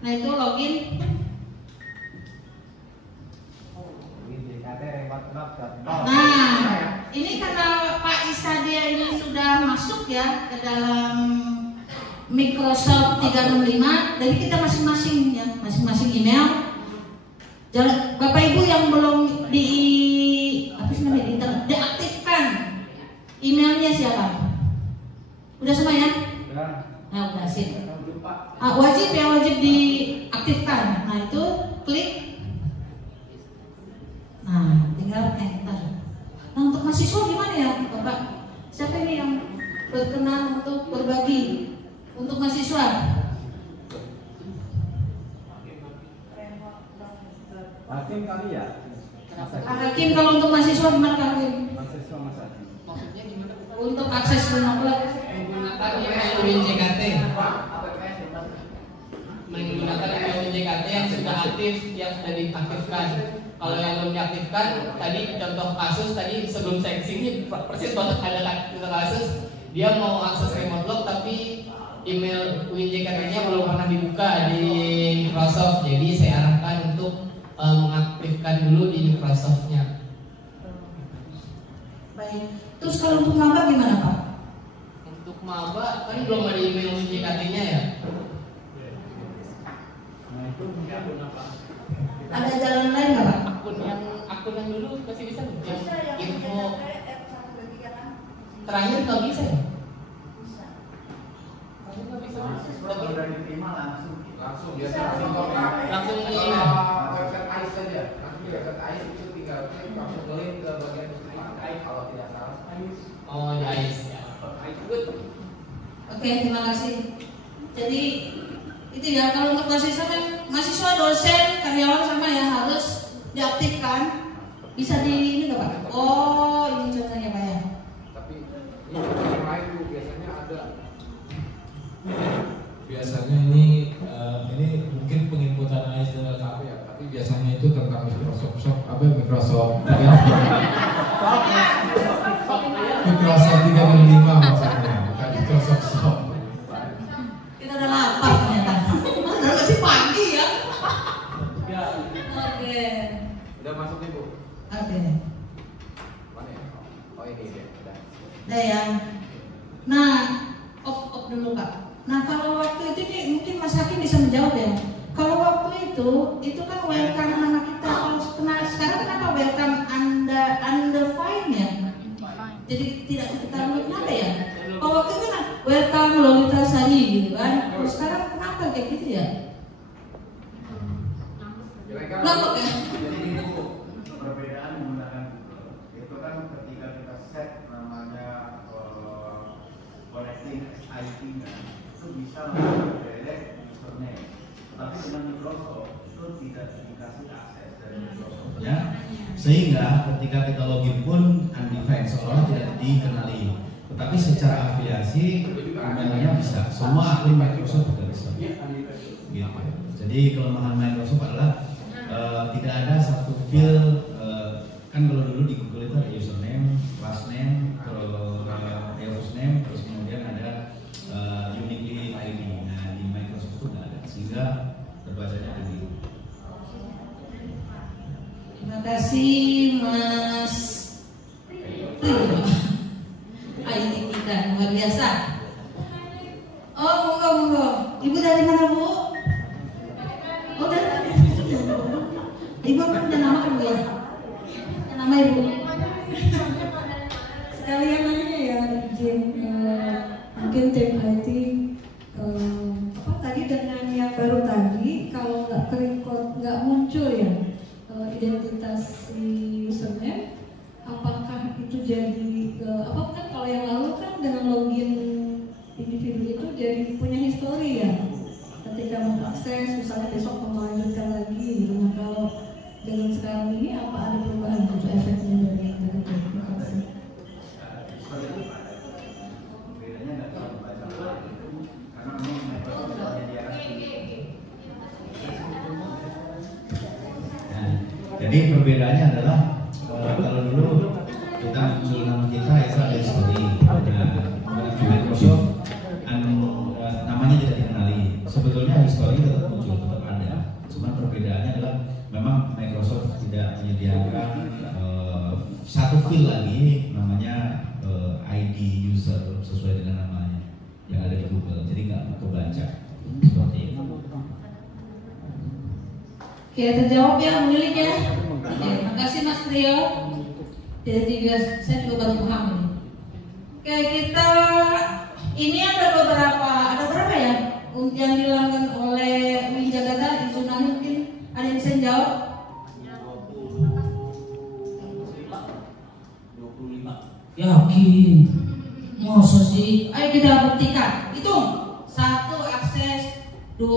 Nah itu login. Nah, ini karena Pak Isa dia ini sudah masuk ya ke dalam Microsoft 365, jadi kita masing-masing ya, masing-masing email. Jangan, Bapak Ibu yang belum diaktifkan emailnya siapa? Udah semua ya? Nah, udah sip. Wajib diaktifkan. Nah itu klik. Nah tinggal enter. Nah untuk mahasiswa gimana ya Bapak? Siapa ini yang berkenan untuk berbagi untuk mahasiswa? Hakim kali ya? Hakim kalau untuk mahasiswa gimana Kak Hakim? Mahasiswa Mas Hakim. Maksudnya gimana? Untuk akses remote menggunakan email WinJKT, menggunakan email WinJKT yang sudah aktif, yang sudah diaktifkan. Kalau yang belum diaktifkan, tadi contoh kasus tadi sebelum saya kesini persis banget ada kasus dia mau akses remote log tapi email WinJKT-nya belum pernah dibuka di Microsoft. Jadi saya arahkan untuk mengaktifkan dulu di Microsoft-nya. Baik. Terus kalau untuk maba gimana Pak? Untuk maba kan belum ada email WinJKT-nya ya. Nah itu mungkin apa? Ada jalan lain nggak Pak? Akun yang dulu masih bisa yang info terakhir nggak bisa ya? Kalau udah diterima langsung biasa Langsung di website AIS saja. Nanti di website AIS itu tinggal klik langsung ke link ke bagian AIS kalau tidak salah. oh ya AIS ya. Good. Oke, terima kasih. Jadi itu ya, kalau untuk mahasiswa kan mahasiswa, dosen, karyawan sama ya harus diaktifkan. Bisa di ini nggak Pak? Oh ini contohnya Pak ya. Tapi yang lain tuh biasanya ada. Biasanya ini mungkin penginputan AIS dan apa ya, tapi biasanya itu tentang Microsoft Microsoft 365 maksudnya, bukan Microsoft Shop. Kita udah lapar ternyata. Udah masih pagi ya. Oke. Udah masuk nih Bu. Oke. Mana ya? Oh ini dia. Udah. Udah ya. Nah, off dulu Kak. Nah kalau waktu itu nih mungkin Mas Hakim bisa menjawab ya. Kalau waktu itu kan welcome nama kita. Kalau sekarang kenapa welcome undefined ya? Jadi tidak diketahui kenapa ya? Kalau waktu itu kan welcome Lolita Sari gitu kan. Kalau sekarang kenapa kayak gitu ya? Kenapa ya? Jadi itu perbedaan menggunakan Google. Itu kan ketika kita set namanya connecting IP-nya itu bisa menggunakan direct username. Tapi dengan Microsoft itu tidak dikasih akses dari Microsoft. Ya, sehingga ketika kita login pun undefined, seolah tidak dikenali. Tetapi secara afiliasi emailnya bisa. Semua akun Microsoft juga bisa. Gitu. Jadi kelemahan Microsoft adalah tidak ada satu field, kan kasih Mas IT kita luar biasa. Oh, monggo. Ibu dari mana, Bu? Oh, dari Ibu apa punya nama kan, Bu ya? Nama Ibu? Sekalian aja ya, izin mungkin tim IT tadi dengan yang baru tadi, kalau nggak kerekod, nggak muncul ya identitas si username, apakah itu jadi apa kan kalau yang lalu kan dengan login individu itu jadi punya histori ya, ketika mau akses misalnya besok mau melanjutkan lagi gitu. Nah kalau dengan sekarang ini apa ada perubahan untuk efeknya dari itu? Terima kasih. Bedanya nggak terlalu banyak karena memang jadi perbedaannya adalah kalau dulu kita muncul nama kita itu ada history. Nah, Microsoft namanya tidak dikenali. Sebetulnya history tetap muncul, tetap ada. Cuma perbedaannya adalah memang Microsoft tidak menyediakan satu field lagi namanya ID user sesuai dengan namanya yang ada di Google. Jadi nggak kebaca seperti itu. Oke, terjawab ya pemiliknya. Oke, terima kasih Mas Trio. Jadi saya juga baru paham ini. Oke, kita ini ada berapa ya yang dilakukan oleh Win Jakarta Izunani, mungkin ada yang bisa jawab? 25. Yakin? Masa sih? Ayo kita bertiga. Hitung. 1 akses, 2,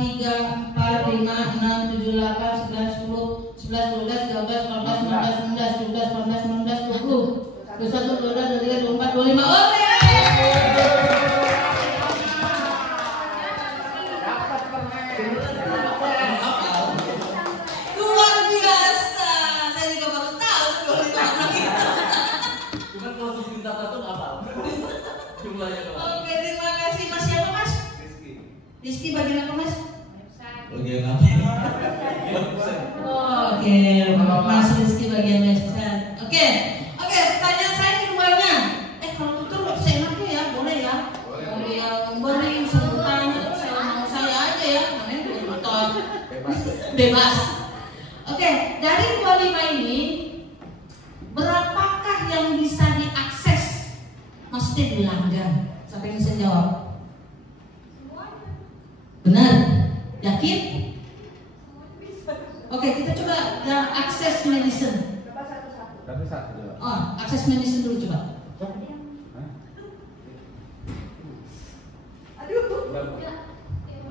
3, 4, 5, 6, 7, 8, 9, 10, 11, 12, 13, 14, 15, 16, 17, 18, 19, 20, 21, 22, 23, 24, 25. Luar biasa. Saya juga baru tahu 25 anak kita. Cuma kalau minta satu nggak apa. Jumlahnya doang. Oke, terima kasih. Mas siapa Mas? Rizky bagian apa Mas? Bagian apa? Oke, Mas Rizky bagian website. Oke, pertanyaan saya keduanya. Kalau tutur seenaknya ya, boleh ya? Boleh yang beri sebutan saya aja ya, namanya tutor. Bebas. Oke, dari 25 ini berapakah yang bisa diakses? Maksudnya dilanggar? Siapa yang bisa jawab? Benar? Yakin? Oke, kita coba yang akses medicine. Oh, akses medicine dulu coba.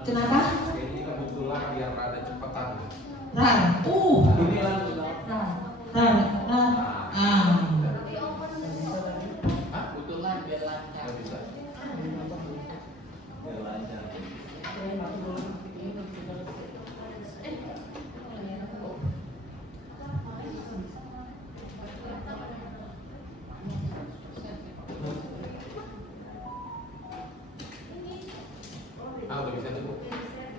Kenapa? Ini kebetulan biar rada cepetan. Ran. Ran. Kebetulan biar lancar. biar lancar.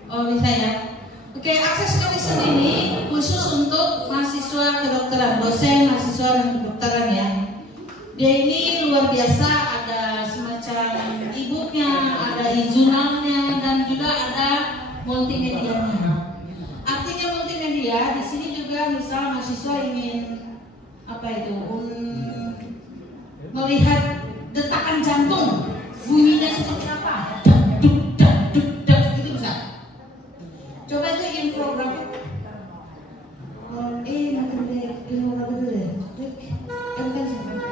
Oh bisa ya. Oke, akses medicine ini khusus untuk mahasiswa kedokteran, dosen mahasiswa dan kedokteran ya. Dia ini luar biasa, ada semacam e-booknya, ada e-jurnalnya, dan juga ada multimedianya. Artinya multimedia di sini juga misal mahasiswa ingin melihat detakan jantung, bunyinya seperti apa, duk, itu bisa. Coba itu infografik.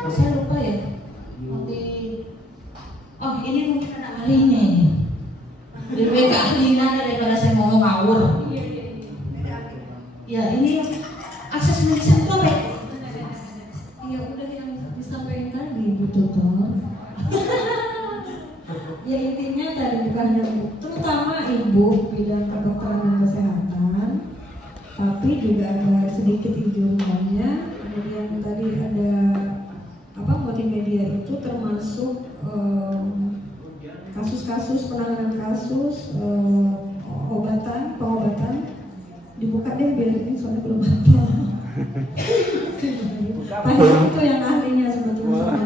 Saya lupa ya. Oh ini mungkin ada ahlinya ini. Lebih baik ahlinya daripada saya ngomong ngawur. Ya ini akses medicine itu apa? Ya udah yang disampaikan tadi Bu Tutor. Ya intinya tadi bukan yang terutama ibu bidang kedokteran dan kesehatan, tapi juga ada sedikit jurnalnya. Kemudian tadi ada multimedia itu termasuk kasus-kasus penanganan kasus pengobatan dibuka deh biar ini soalnya belum apa. itu yang ahlinya sebetulnya.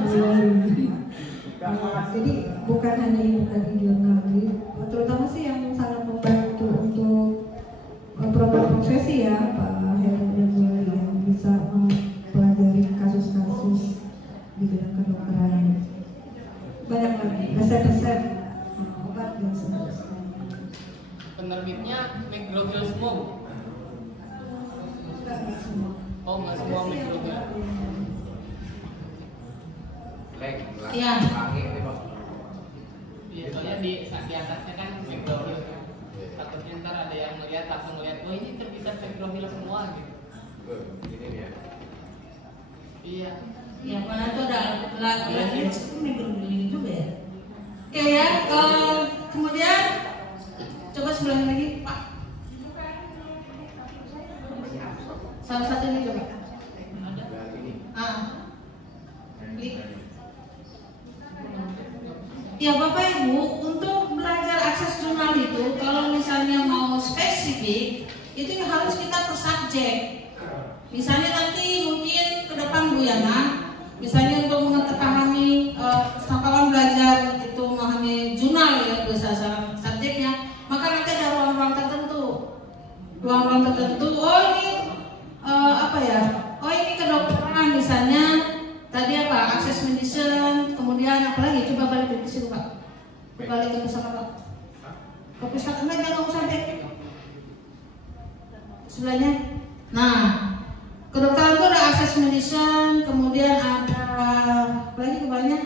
Jadi bukan hanya ibu tadi jurnal, terutama sih yang sangat membantu untuk program profesi ya Pak Heru dan Bu Lali yang bisa mempelajari kasus-kasus di bidang kedokteran. Banyak lagi resep-resep obat dan seterusnya. Penerbitnya McGraw-Hill semua, Bu? Enggak semua. Oh, nggak semua McGraw-Hill. Iya. Iya, soalnya di atasnya kan McGraw-Hill. Takutnya ntar ada yang melihat langsung melihat, oh ini terpisah McGraw-Hill semua gitu. Ini dia. Iya. Ya, karena itu ada alat-alatnya ini juga ya. Oke ya, kemudian coba sebelah lagi Pak. Salah satu ini coba. Ada. Klik. Ya Bapak Ibu, untuk belajar akses jurnal itu, kalau misalnya mau spesifik, itu harus kita per subjek. Misalnya nanti mungkin ke depan Bu Yana, misalnya untuk mengetahui pustakawan belajar itu memahami jurnal ya berdasarkan subjeknya, maka nanti ada ruang-ruang tertentu. Ruang-ruang tertentu, oh ini apa ya? Oh ini kedokteran misalnya tadi apa? Akses medicine, kemudian apa lagi? Coba balik ke situ Pak. Balik ke pustaka Pak. Ke pustaka enggak jangan usah deh. Sebelahnya. Nah, kedokteran itu ada akses medicine, kemudian ada apa lagi kebanyakan?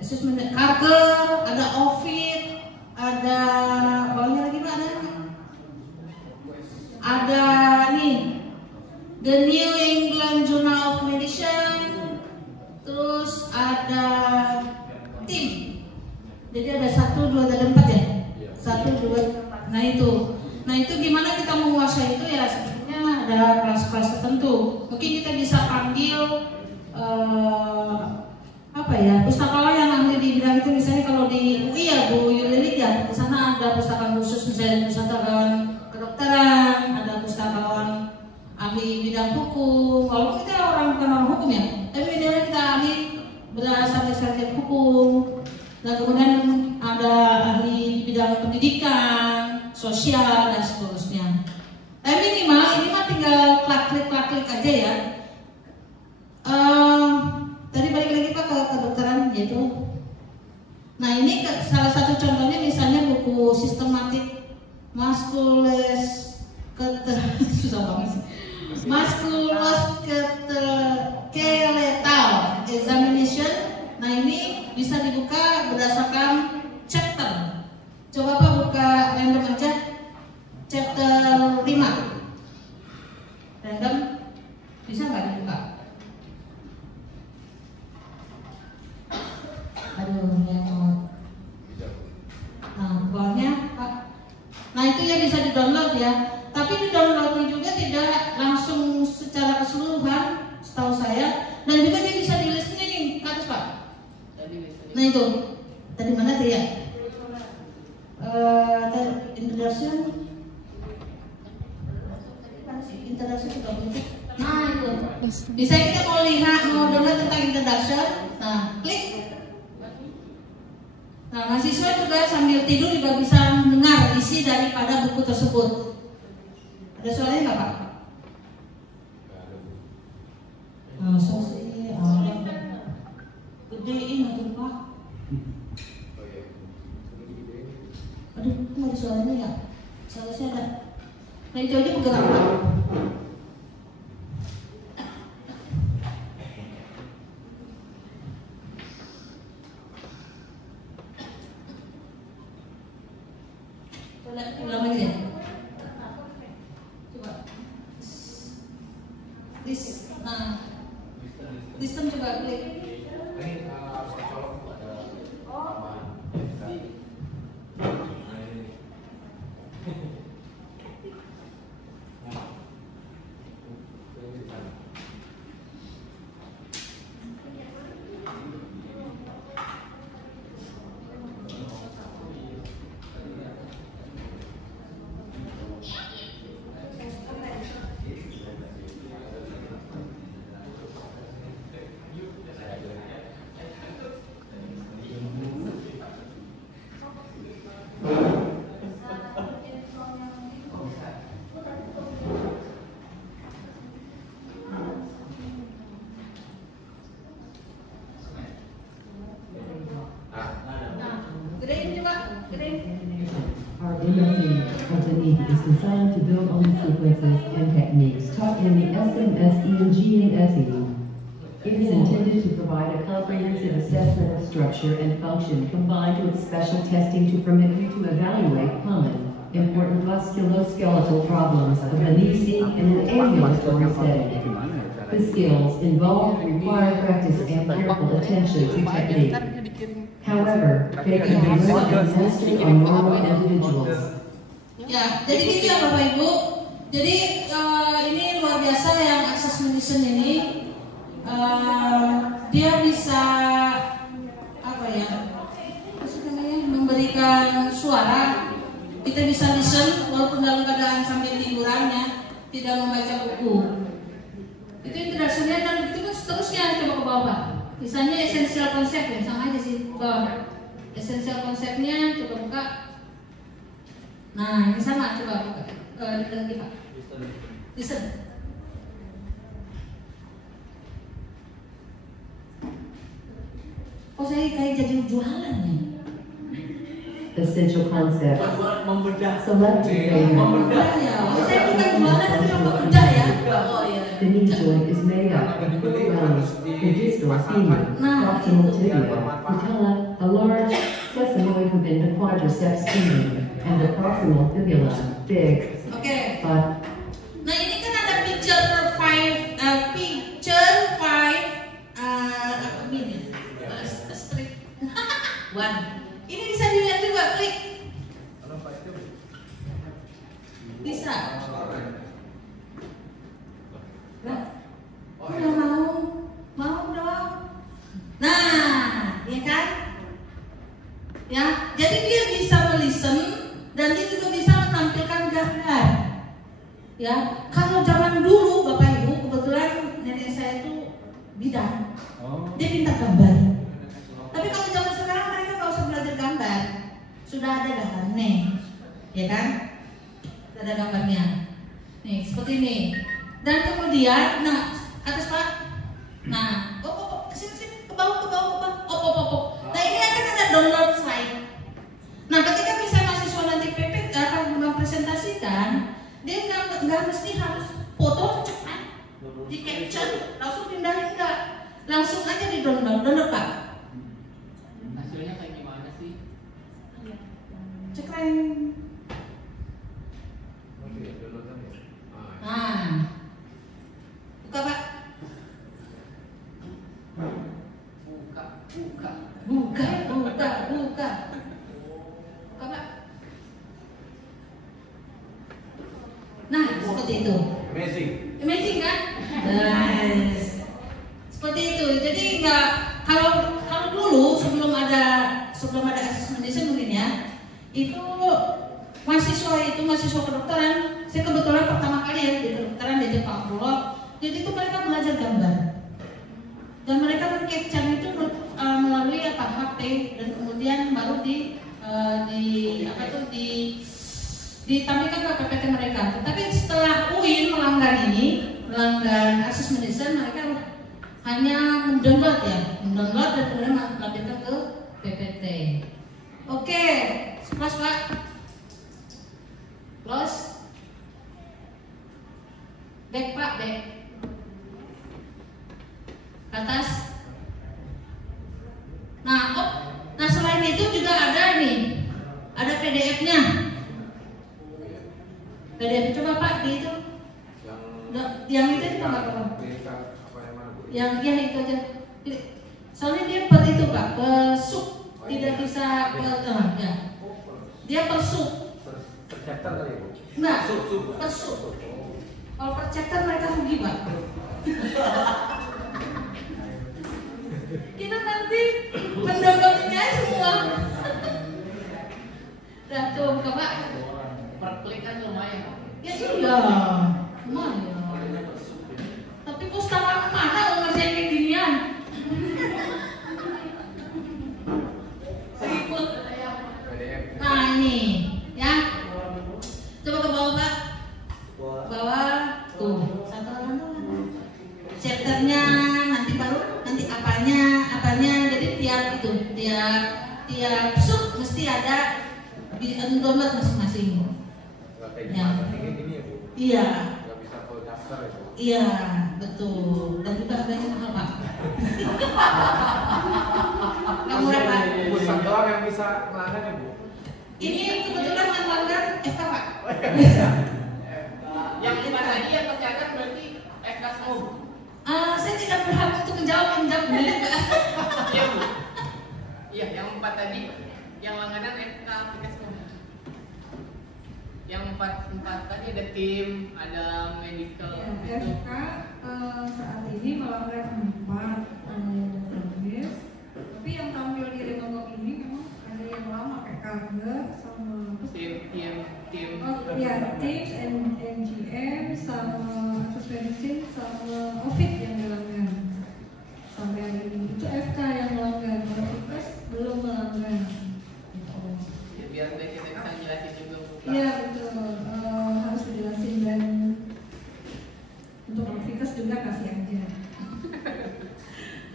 Akses medicine, karker, ada OVID, ada banyak lagi Pak ada nih The New England Journal of Medicine, terus ada tim. Jadi ada 1, 2, ada 4 ya? 1, 2, 4. Nah itu gimana kita menguasai itu ya sebetulnya ada kelas-kelas tertentu. Mungkin kita bisa panggil apa ya pustakawan yang ahli di bidang itu. Misalnya kalau di UI ya Bu Yuli ya, di sana ada pustakawan khusus misalnya pustakawan kedokteran, ada pustakawan ahli bidang hukum. Walaupun kita bukan orang hukum ya, tapi bidangnya kita ahli berdasarkan hukum. Dan kemudian ada ahli di bidang pendidikan, sosial dan seterusnya. Tapi minimal ini mah tinggal klik aja ya. Tadi balik lagi Pak ke kedokteran yaitu. Nah ini salah satu contohnya misalnya buku sistematik susah banget sih. Musculoskeletal examination. Nah ini bisa dibuka berdasarkan chapter. Coba Pak buka random aja chapter 5. Random bisa nggak dibuka? Aduh, ya mau. Nah, bawahnya Pak. Nah itu ya bisa di-download ya. Tapi di-downloadnya juga tidak langsung secara keseluruhan, setahu saya. Dan juga dia bisa di listening ke atas Pak. Nah itu tadi mana tuh ya? Introduction juga begitu. Nah itu. Bisa kita mau lihat mau download tentang introduction. Nah klik. Nah mahasiswa juga sambil tidur juga bisa mendengar isi daripada buku tersebut. Ada suaranya nggak Pak? Masa sih gedein atau Pak? Aduh, kok nggak ada suaranya ya? Seharusnya ada. Nah itu aja bergerak Pak. Ulang lagi ya. Coba. Nah, listen coba klik. is designed to build on the sequences and techniques taught in the SMS, ENG, and SE. It is intended to provide a comprehensive assessment of structure and function combined with special testing to permit you to evaluate common, important musculoskeletal problems of the knee in an ambulatory setting. The skills involved require practice and careful attention to technique. However, they can be learned and mastered on normal individuals. Ya, jadi gitu ya Bapak Ibu. Jadi ini luar biasa yang Access Medicine ini. Dia bisa apa ya? Memberikan suara. Kita bisa listen walaupun dalam keadaan sambil liburannya, tidak membaca buku. Itu introduksinya dan itu seterusnya coba ke bawah. Misalnya esensial konsepnya sama aja sih bawah. Esensial konsepnya coba buka. Nah ini sama coba buka. Lagi Pak. Listen. Oh saya kayak jadi jualan nih. Essential concept. Select The knee joint is made up of 4 bones: the distal femur, proximal tibia, patella, a large sesamoid within the quadriceps femur, and the proximal fibula, big. Oke. But nah ini kan ada picture 5 ini strip 1. Ini bisa dilihat juga, klik. Bisa. Udah mau dong. Nah, ya kan? Ya, jadi dia bisa melisten dan dia juga bisa menampilkan gambar. Ya, kalau zaman dulu Bapak Ibu, kebetulan nenek saya itu bidan, dia pintar gambar. Tapi kalau zaman sekarang mereka nggak usah belajar gambar, sudah ada gambarnya, ya kan? Sudah ada gambarnya. Nih seperti ini. Dan kemudian, nah atas Pak, nah, sini ke bawah, Nah ini akan ada download slide. Nah ketika bisa mahasiswa nanti PPT akan mempresentasikan, dia nggak mesti harus foto cepat, di capture, langsung pindahin enggak, langsung aja di download Pak. Hasilnya kayak gimana sih? Cekreng. Nah, buka Pak. Buka Pak. Nah, seperti itu. Amazing kan? Nice. Seperti itu. Jadi nggak kalau dulu sebelum ada Access Medicine mungkin ya, itu mahasiswa kedokteran. Saya kebetulan pertama kali ya di kedokteran di Jepang Pulau. Jadi itu mereka belajar gambar. Dan mereka men-capture itu melalui HP dan kemudian baru ditampilkan ke PPT mereka. Tetapi setelah UIN melanggar Access Medicine, mereka hanya mendownload dan kemudian melanjutkan ke PPT. Oke, close Pak. Close. Back Pak, back. Atas. Nah selain itu juga ada nih, ada PDF-nya. PDF coba Pak di itu. Yang itu tambah apa? Yang itu aja. Soalnya dia per itu Pak, per sub, tidak bisa ya. Dia per sub. Per chapter kali ya? Enggak, per sub. Kalau per chapter mereka rugi Pak. Kita nanti mendownloadnya semua. Udah tuh buka Pak. Per klik kan lumayan. Ya iya, lumayan. Tapi pustaka mana ngerjain kayak ginian? Nah ini, ya. Coba ke bawah Pak. Bawah tuh satu chapternya nanti apanya jadi tiap sub mesti ada di download masing-masing. strategi Ya. marketing ini ya Bu. Iya. Nggak bisa full daftar ya Bu. Iya, betul. Dan juga harganya mahal, Pak. Nggak murah, Pak. Pusat doang yang bisa melanggan ya Bu. Ini kebetulan yang melanggar FK, Pak. Yang lima tadi yang kesehatan berarti FK semua. Saya tidak berhak untuk menjawab boleh nggak? Iya Bu. Iya, yang 4 tadi yang langganan FK semua. Yang 4 tadi ada tim, ada medical. Ya, gitu. FK saat ini melanggar 4 database, tapi yang tampil di Remote ini memang ada yang lama kayak Karger sama tim. oh ya Teams, NGM sama Access Medicine sama OVID yang dilanggar sampai hari ini. Itu FK yang melanggar, kalau Fitness belum melanggar. Ya, biar kita bisa jelasin juga Bu. Iya betul, harus dijelasin dan untuk aktivitas juga kasih aja.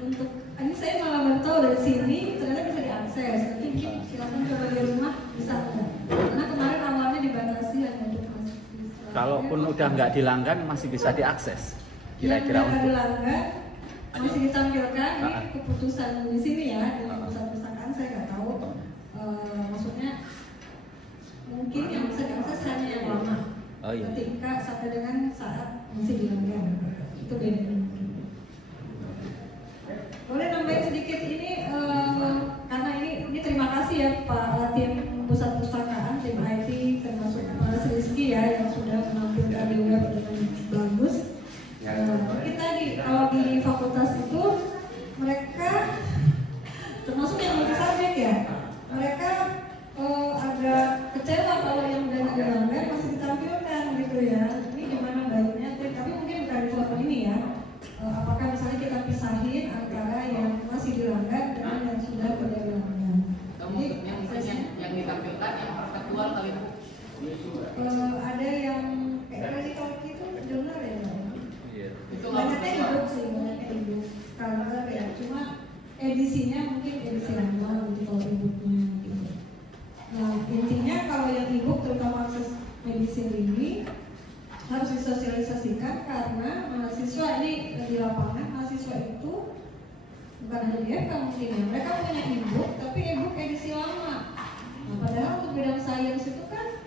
Untuk ini saya malah baru tahu dari sini ternyata bisa diakses. Nanti silakan coba di rumah bisa enggak? Karena kemarin awalnya dibatasi hanya untuk mahasiswa. Kalaupun udah nggak dilanggan masih bisa diakses. Yang Kira-kira nggak untuk dilanggar masih ditampilkan ini keputusan di sini ya di pusat pustakaan saya nggak tahu. Maksudnya mungkin yang bisa diakses hanya yang lama. Oh iya. Ketika sampai dengan saat masih dilanggar itu beda mungkin. Boleh nambahin sedikit ini karena ini terima kasih ya Pak tim pusat pustakaan, tim IT termasuk Mas Rizky ya yang sudah menampilkan di web dengan bagus. Kita kalau di fakultas itu mereka termasuk yang multi subjek ya, mereka agak kecewa kalau yang udah dilanggar masih ditampilkan gitu ya. Ini gimana baiknya? Tapi mungkin bukan di forum ini ya. Apakah misalnya kita pisahin antara yang masih dilanggar dengan yang sudah tidak dilanggar? Maksudnya mungkin yang ditampilkan yang perpetual kali Bu. Ada yang kayak critical itu jurnal ya Pak? Iya. Itu Banyaknya ebook sih, banyaknya ebook. Karena ya cuma edisinya mungkin edisi lama gitu kalau ebooknya gitu. Nah intinya kalau yang ebook terutama akses medicine ini harus disosialisasikan karena mahasiswa ini di lapangan mahasiswa itu bukan hanya di FK mungkin ya, mereka punya ebook tapi ebook edisi lama. Nah, padahal untuk bidang sains itu kan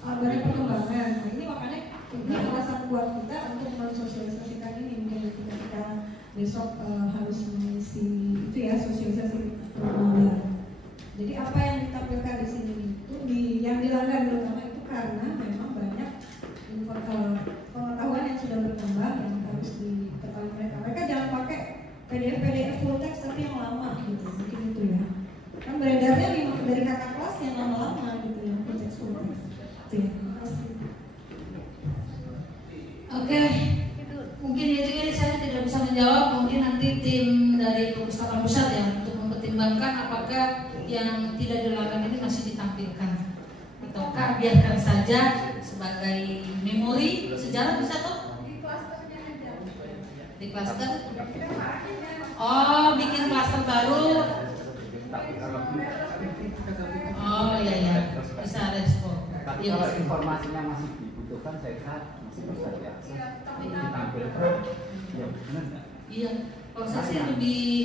banyak perkembangan. Nah ini makanya ini alasan buat kita untuk mensosialisasikan ini mungkin ketika kita besok harus mengisi itu ya sosialisasi perkembangan. Jadi apa yang ditampilkan di sini itu yang dilanggar terutama itu karena memang banyak pengetahuan yang sudah berkembang yang harus diketahui mereka. Mereka jangan pakai PDF full text tapi yang lama gitu, mungkin itu ya. Kan beredarnya dari kakak kelas yang lama-lama gitu yang full text. Terima kasih. Oke, mungkin itu ya saya tidak bisa menjawab. Mungkin nanti tim dari perpustakaan pusat ya untuk mempertimbangkan apakah yang tidak dilanggar ini masih ditampilkan ataukah biarkan saja sebagai memori sejarah bisa toh? Di klaster? Oh, bikin klaster baru. Oh iya ya, bisa respon. Tapi Ya, kalau informasinya masih dibutuhkan saya kira masih bisa diakses. Ditampilkan. Ya benar nggak? Iya, kalau saya sih lebih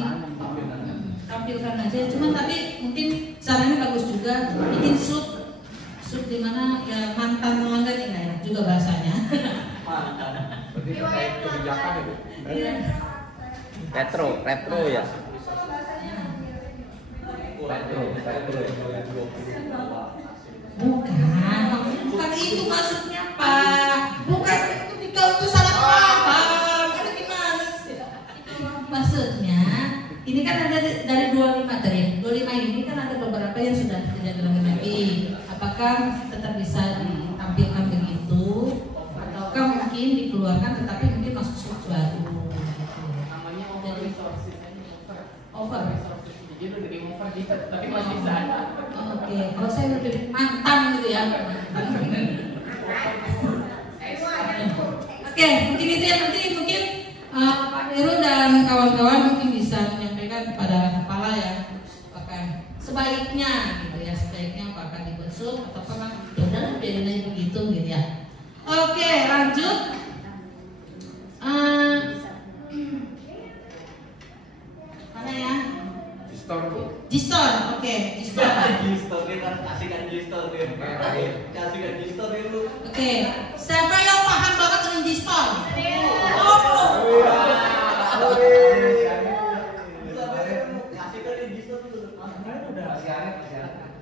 tampilkan aja. Cuman tapi mungkin sarannya bagus juga bikin sub di mana ya mantan melanggar ya enak juga bahasanya. Berarti terkait kebijakan ya Bu? Iya. Retro ya. Bukan itu maksudnya Pak. Bukan itu kalau itu salah paham. Ada gimana sih? Maksudnya ini kan ada dari 25 tadi ya. 25 ini kan ada beberapa yang sudah tidak dilanggar lagi. Apakah tetap bisa ditampilkan begitu ataukah mungkin dikeluarkan tetapi mungkin masuk sub baru? Namanya over resources. Over. Jadi udah di over gitu, tapi masih bisa ada. Oke, kalau saya lebih mantan gitu ya. Oke, mungkin itu ya nanti mungkin Pak Heru dan kawan-kawan mungkin bisa menyampaikan kepada kepala ya, apakah sebaiknya gitu ya, sebaiknya apakah dibuat masuk atau apa, ya udahlah biarin aja begitu gitu ya. Oke, lanjut. Mana ya? Gistor, oke, Gistor. Gistor kita kasihkan Gistor dia. Kasihkan Gistor dulu. Oke, siapa yang paham banget dengan Gistor?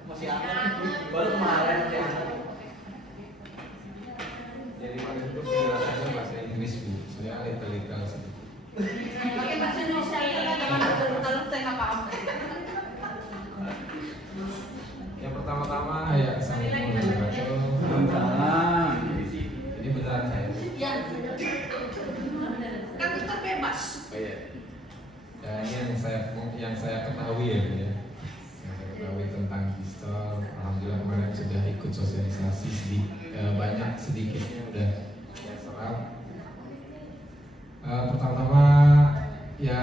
Masih aneh, baru kemarin ya. Jadi paling itu penjelasannya bahasa Inggris Bu, saya little sedikit. Oke, bahasa Indonesia ya, jangan betul-betul saya nggak paham. Yang pertama-tama ya assalamualaikum. Ini beneran saya. Ya, kan kita bebas. Oh iya. Ya ini yang saya ketahui ya Bu ya. Yang saya ketahui tentang Gistor, alhamdulillah kemarin sudah ikut sosialisasi banyak sedikitnya udah serap. Pertama-tama ya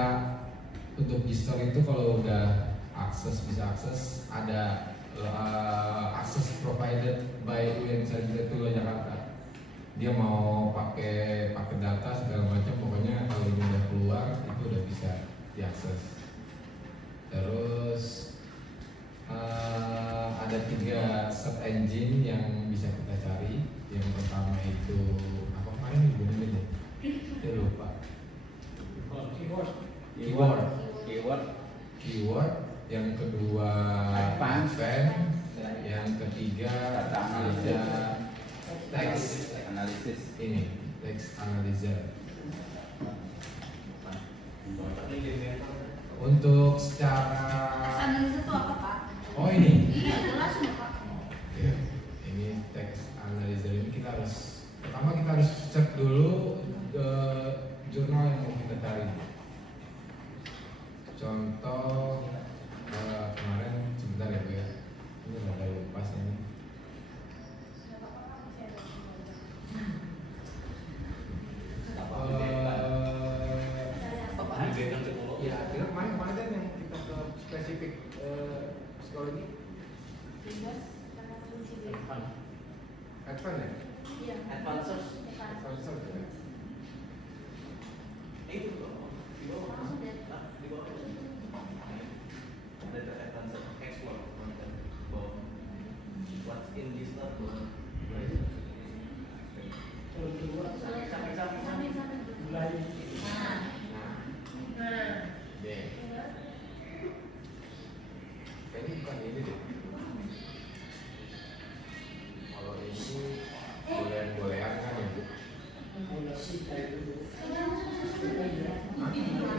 untuk Gistor itu kalau udah bisa akses ada akses provided by UIN Sarjana Jakarta. Dia mau pakai data segala macam, pokoknya kalau ini udah keluar itu udah bisa diakses. Terus ada 3 search engine yang bisa kita cari. Yang pertama itu apa kemarin Ibu Nenek ya? Saya lupa. Keyword. Yang kedua advanced. Yang ketiga ada text analysis. Ini text analyzer. Untuk secara Analisa itu apa, Pak? Oh ini. Iya, jelas Pak. Oke. Ini text analyzer ini kita harus cek dulu jurnal yang mau kita cari. Contoh kemarin sebentar ya Bu ya. Ini ada lupa ini. Ya, kemarin yang kita ke spesifik psikologi. Advance ya? Iya. Advance search. Ya. Itu di bawah. Ada advance search explore content. What's in this note? Kayaknya bukan ini deh. Kalau ini bolehan kan ya Bu?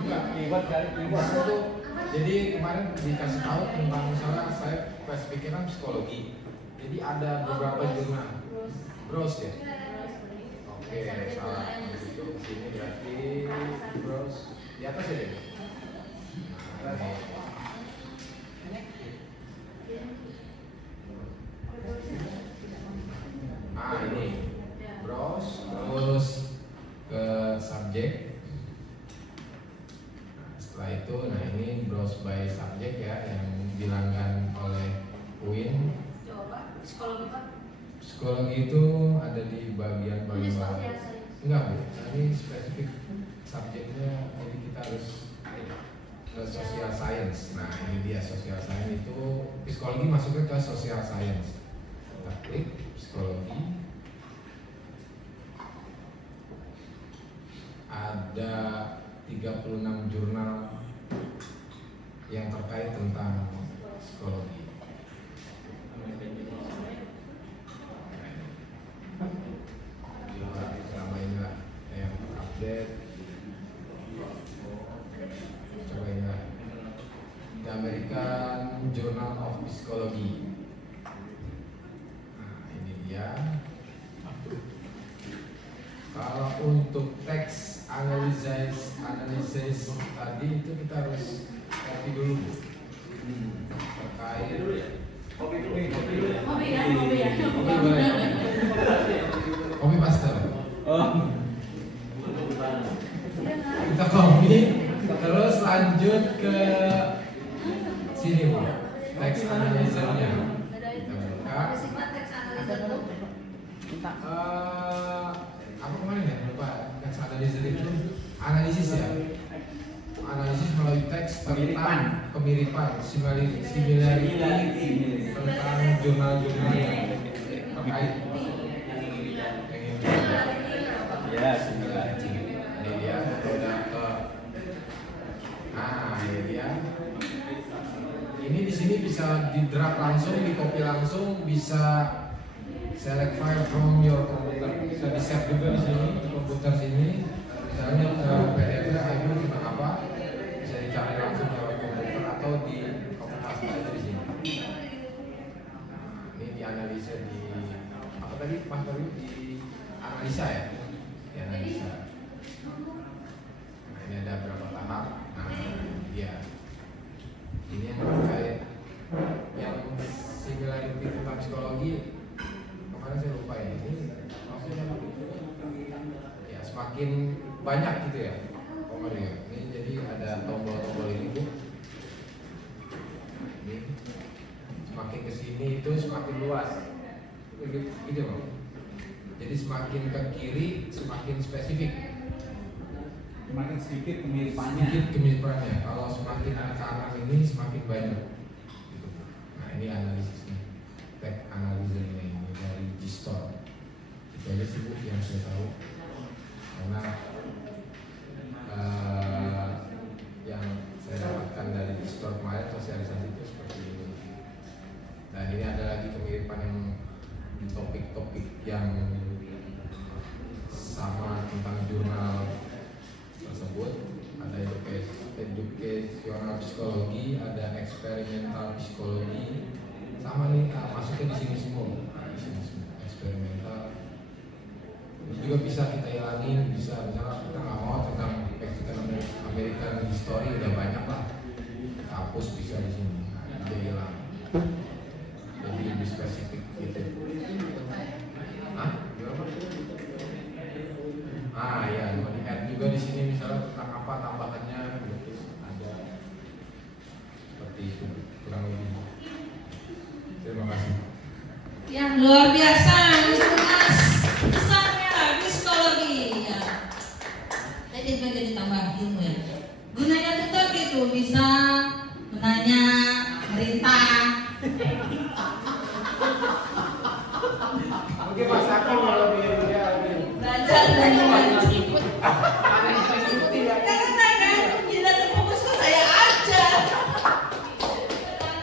Enggak, keyword itu. Jadi kemarin dikasih tahu tentang misalnya saya pas pikiran psikologi. Jadi ada beberapa jurnal. Browse ya? Oke, salah. Itu sini berarti browse di atas ya deh. Ini browse terus ke subjek. Nah, setelah itu, ini browse by subject ya yang dilanggan oleh UIN. Coba psikologi Pak. Psikologi itu ada di bagian paling bawah. Enggak Bu, ini spesifik subjeknya, jadi kita harus ke social science. Nah ini dia social science itu psikologi masuknya ke social science. Kita klik psikologi. Ada 36 jurnal yang terkait tentang psikologi. Selama inilah yang update. Coba ini lah. The American Journal of Psychology. Nah ini dia. Kalau untuk teks analisis tadi itu kita harus copy dulu Bu. Terkait Kopi dulu ya. Kopi boleh. Kopi master. Oh. Kita kopi, terus lanjut ke sini Bu. Teks analyzer-nya. Kita buka. maka apa kemarin ya lupa teks analisis itu analisis ya, analisis melalui teks tentang kemiripan, similarity tentang jurnal-jurnal yang terkait. Ya, similarity. Ini dia udah ke. Nah, ini dia. Ini di sini bisa di drag langsung, di copy langsung, bisa select file from your computer. Bisa di save juga di sini di komputer sini. Misalnya PDF-nya itu tentang apa, bisa dicari langsung lewat komputer atau di copy paste aja di sini. Nah, ini dianalisa di apa tadi Mas Baru di analisa ya, di analisa. Nah, ini ada berapa tahap. Nah, dia ini yang terkait yang similarity tentang psikologi. Kemarin saya lupa ini maksudnya ya semakin banyak gitu ya pokoknya. Ini jadi ada tombol-tombol ini Bu. Ini semakin kesini itu semakin luas gitu loh. Jadi semakin ke kiri semakin spesifik, Semakin sedikit kemiripannya. sedikit kemiripannya. Kalau semakin ke kanan ini semakin banyak gitu. Nah ini analisisnya, tag analisisnya ini dari G-Store. Itu aja sih Bu yang saya tahu, karena yang saya dapatkan dari G-Store kemarin sosialisasi itu seperti ini. Dan ini ada lagi kemiripan yang topik-topik yang sama tentang jurnal tersebut. Ada educational psikologi, ada eksperimental psikologi, sama nih masuknya di sini semua. Nah, di sini semua eksperimental. Ini juga bisa kita hilangin, bisa misalnya kita nggak mau tentang Mexican American history udah banyak lah, kita hapus bisa di sini. Nah, ini dia hilang. Jadi lebih spesifik gitu. Ya, mau di add juga di sini misalnya tentang apa tambahannya gitu ada seperti itu kurang lebih. Terima kasih. Yang luar biasa, luas besarnya psikologi ya. Jadi pengen ditambah ilmu ya. Gunanya tutor gitu bisa menanya, merintah. Oke Mas Akil kalau dia belajar dan ikut. Karena kan tidak terfokus ke saya aja.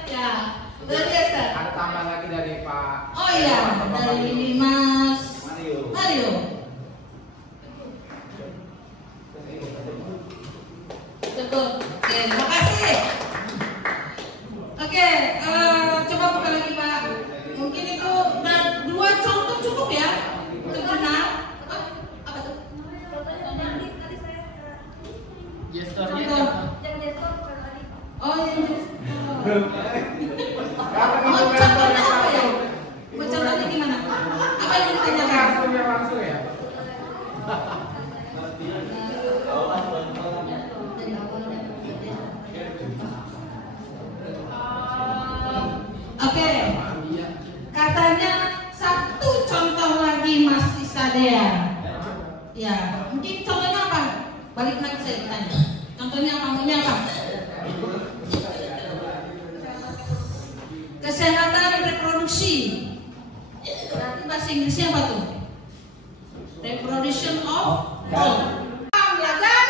Ya, luar biasa. Ada tambahan lagi dari Pak. Oh iya, dari Mas Mario. Cukup. Oke, terima kasih. Oke, coba buka lagi Pak. Mungkin itu dua contoh cukup ya untuk jurnal. Apa tuh? Gesturnya Oh iya. Oh contohnya apa ya? Contohnya gimana? Apa yang ditanyakan? Langsung ya. Oke. Katanya satu contoh lagi Mas Isadea. Ya, mungkin contohnya apa? Balik lagi saya tanya. Contohnya apa? Ini apa? Kesehatan reproduksi. Berarti bahasa Inggrisnya apa tuh? Reproduction of belajar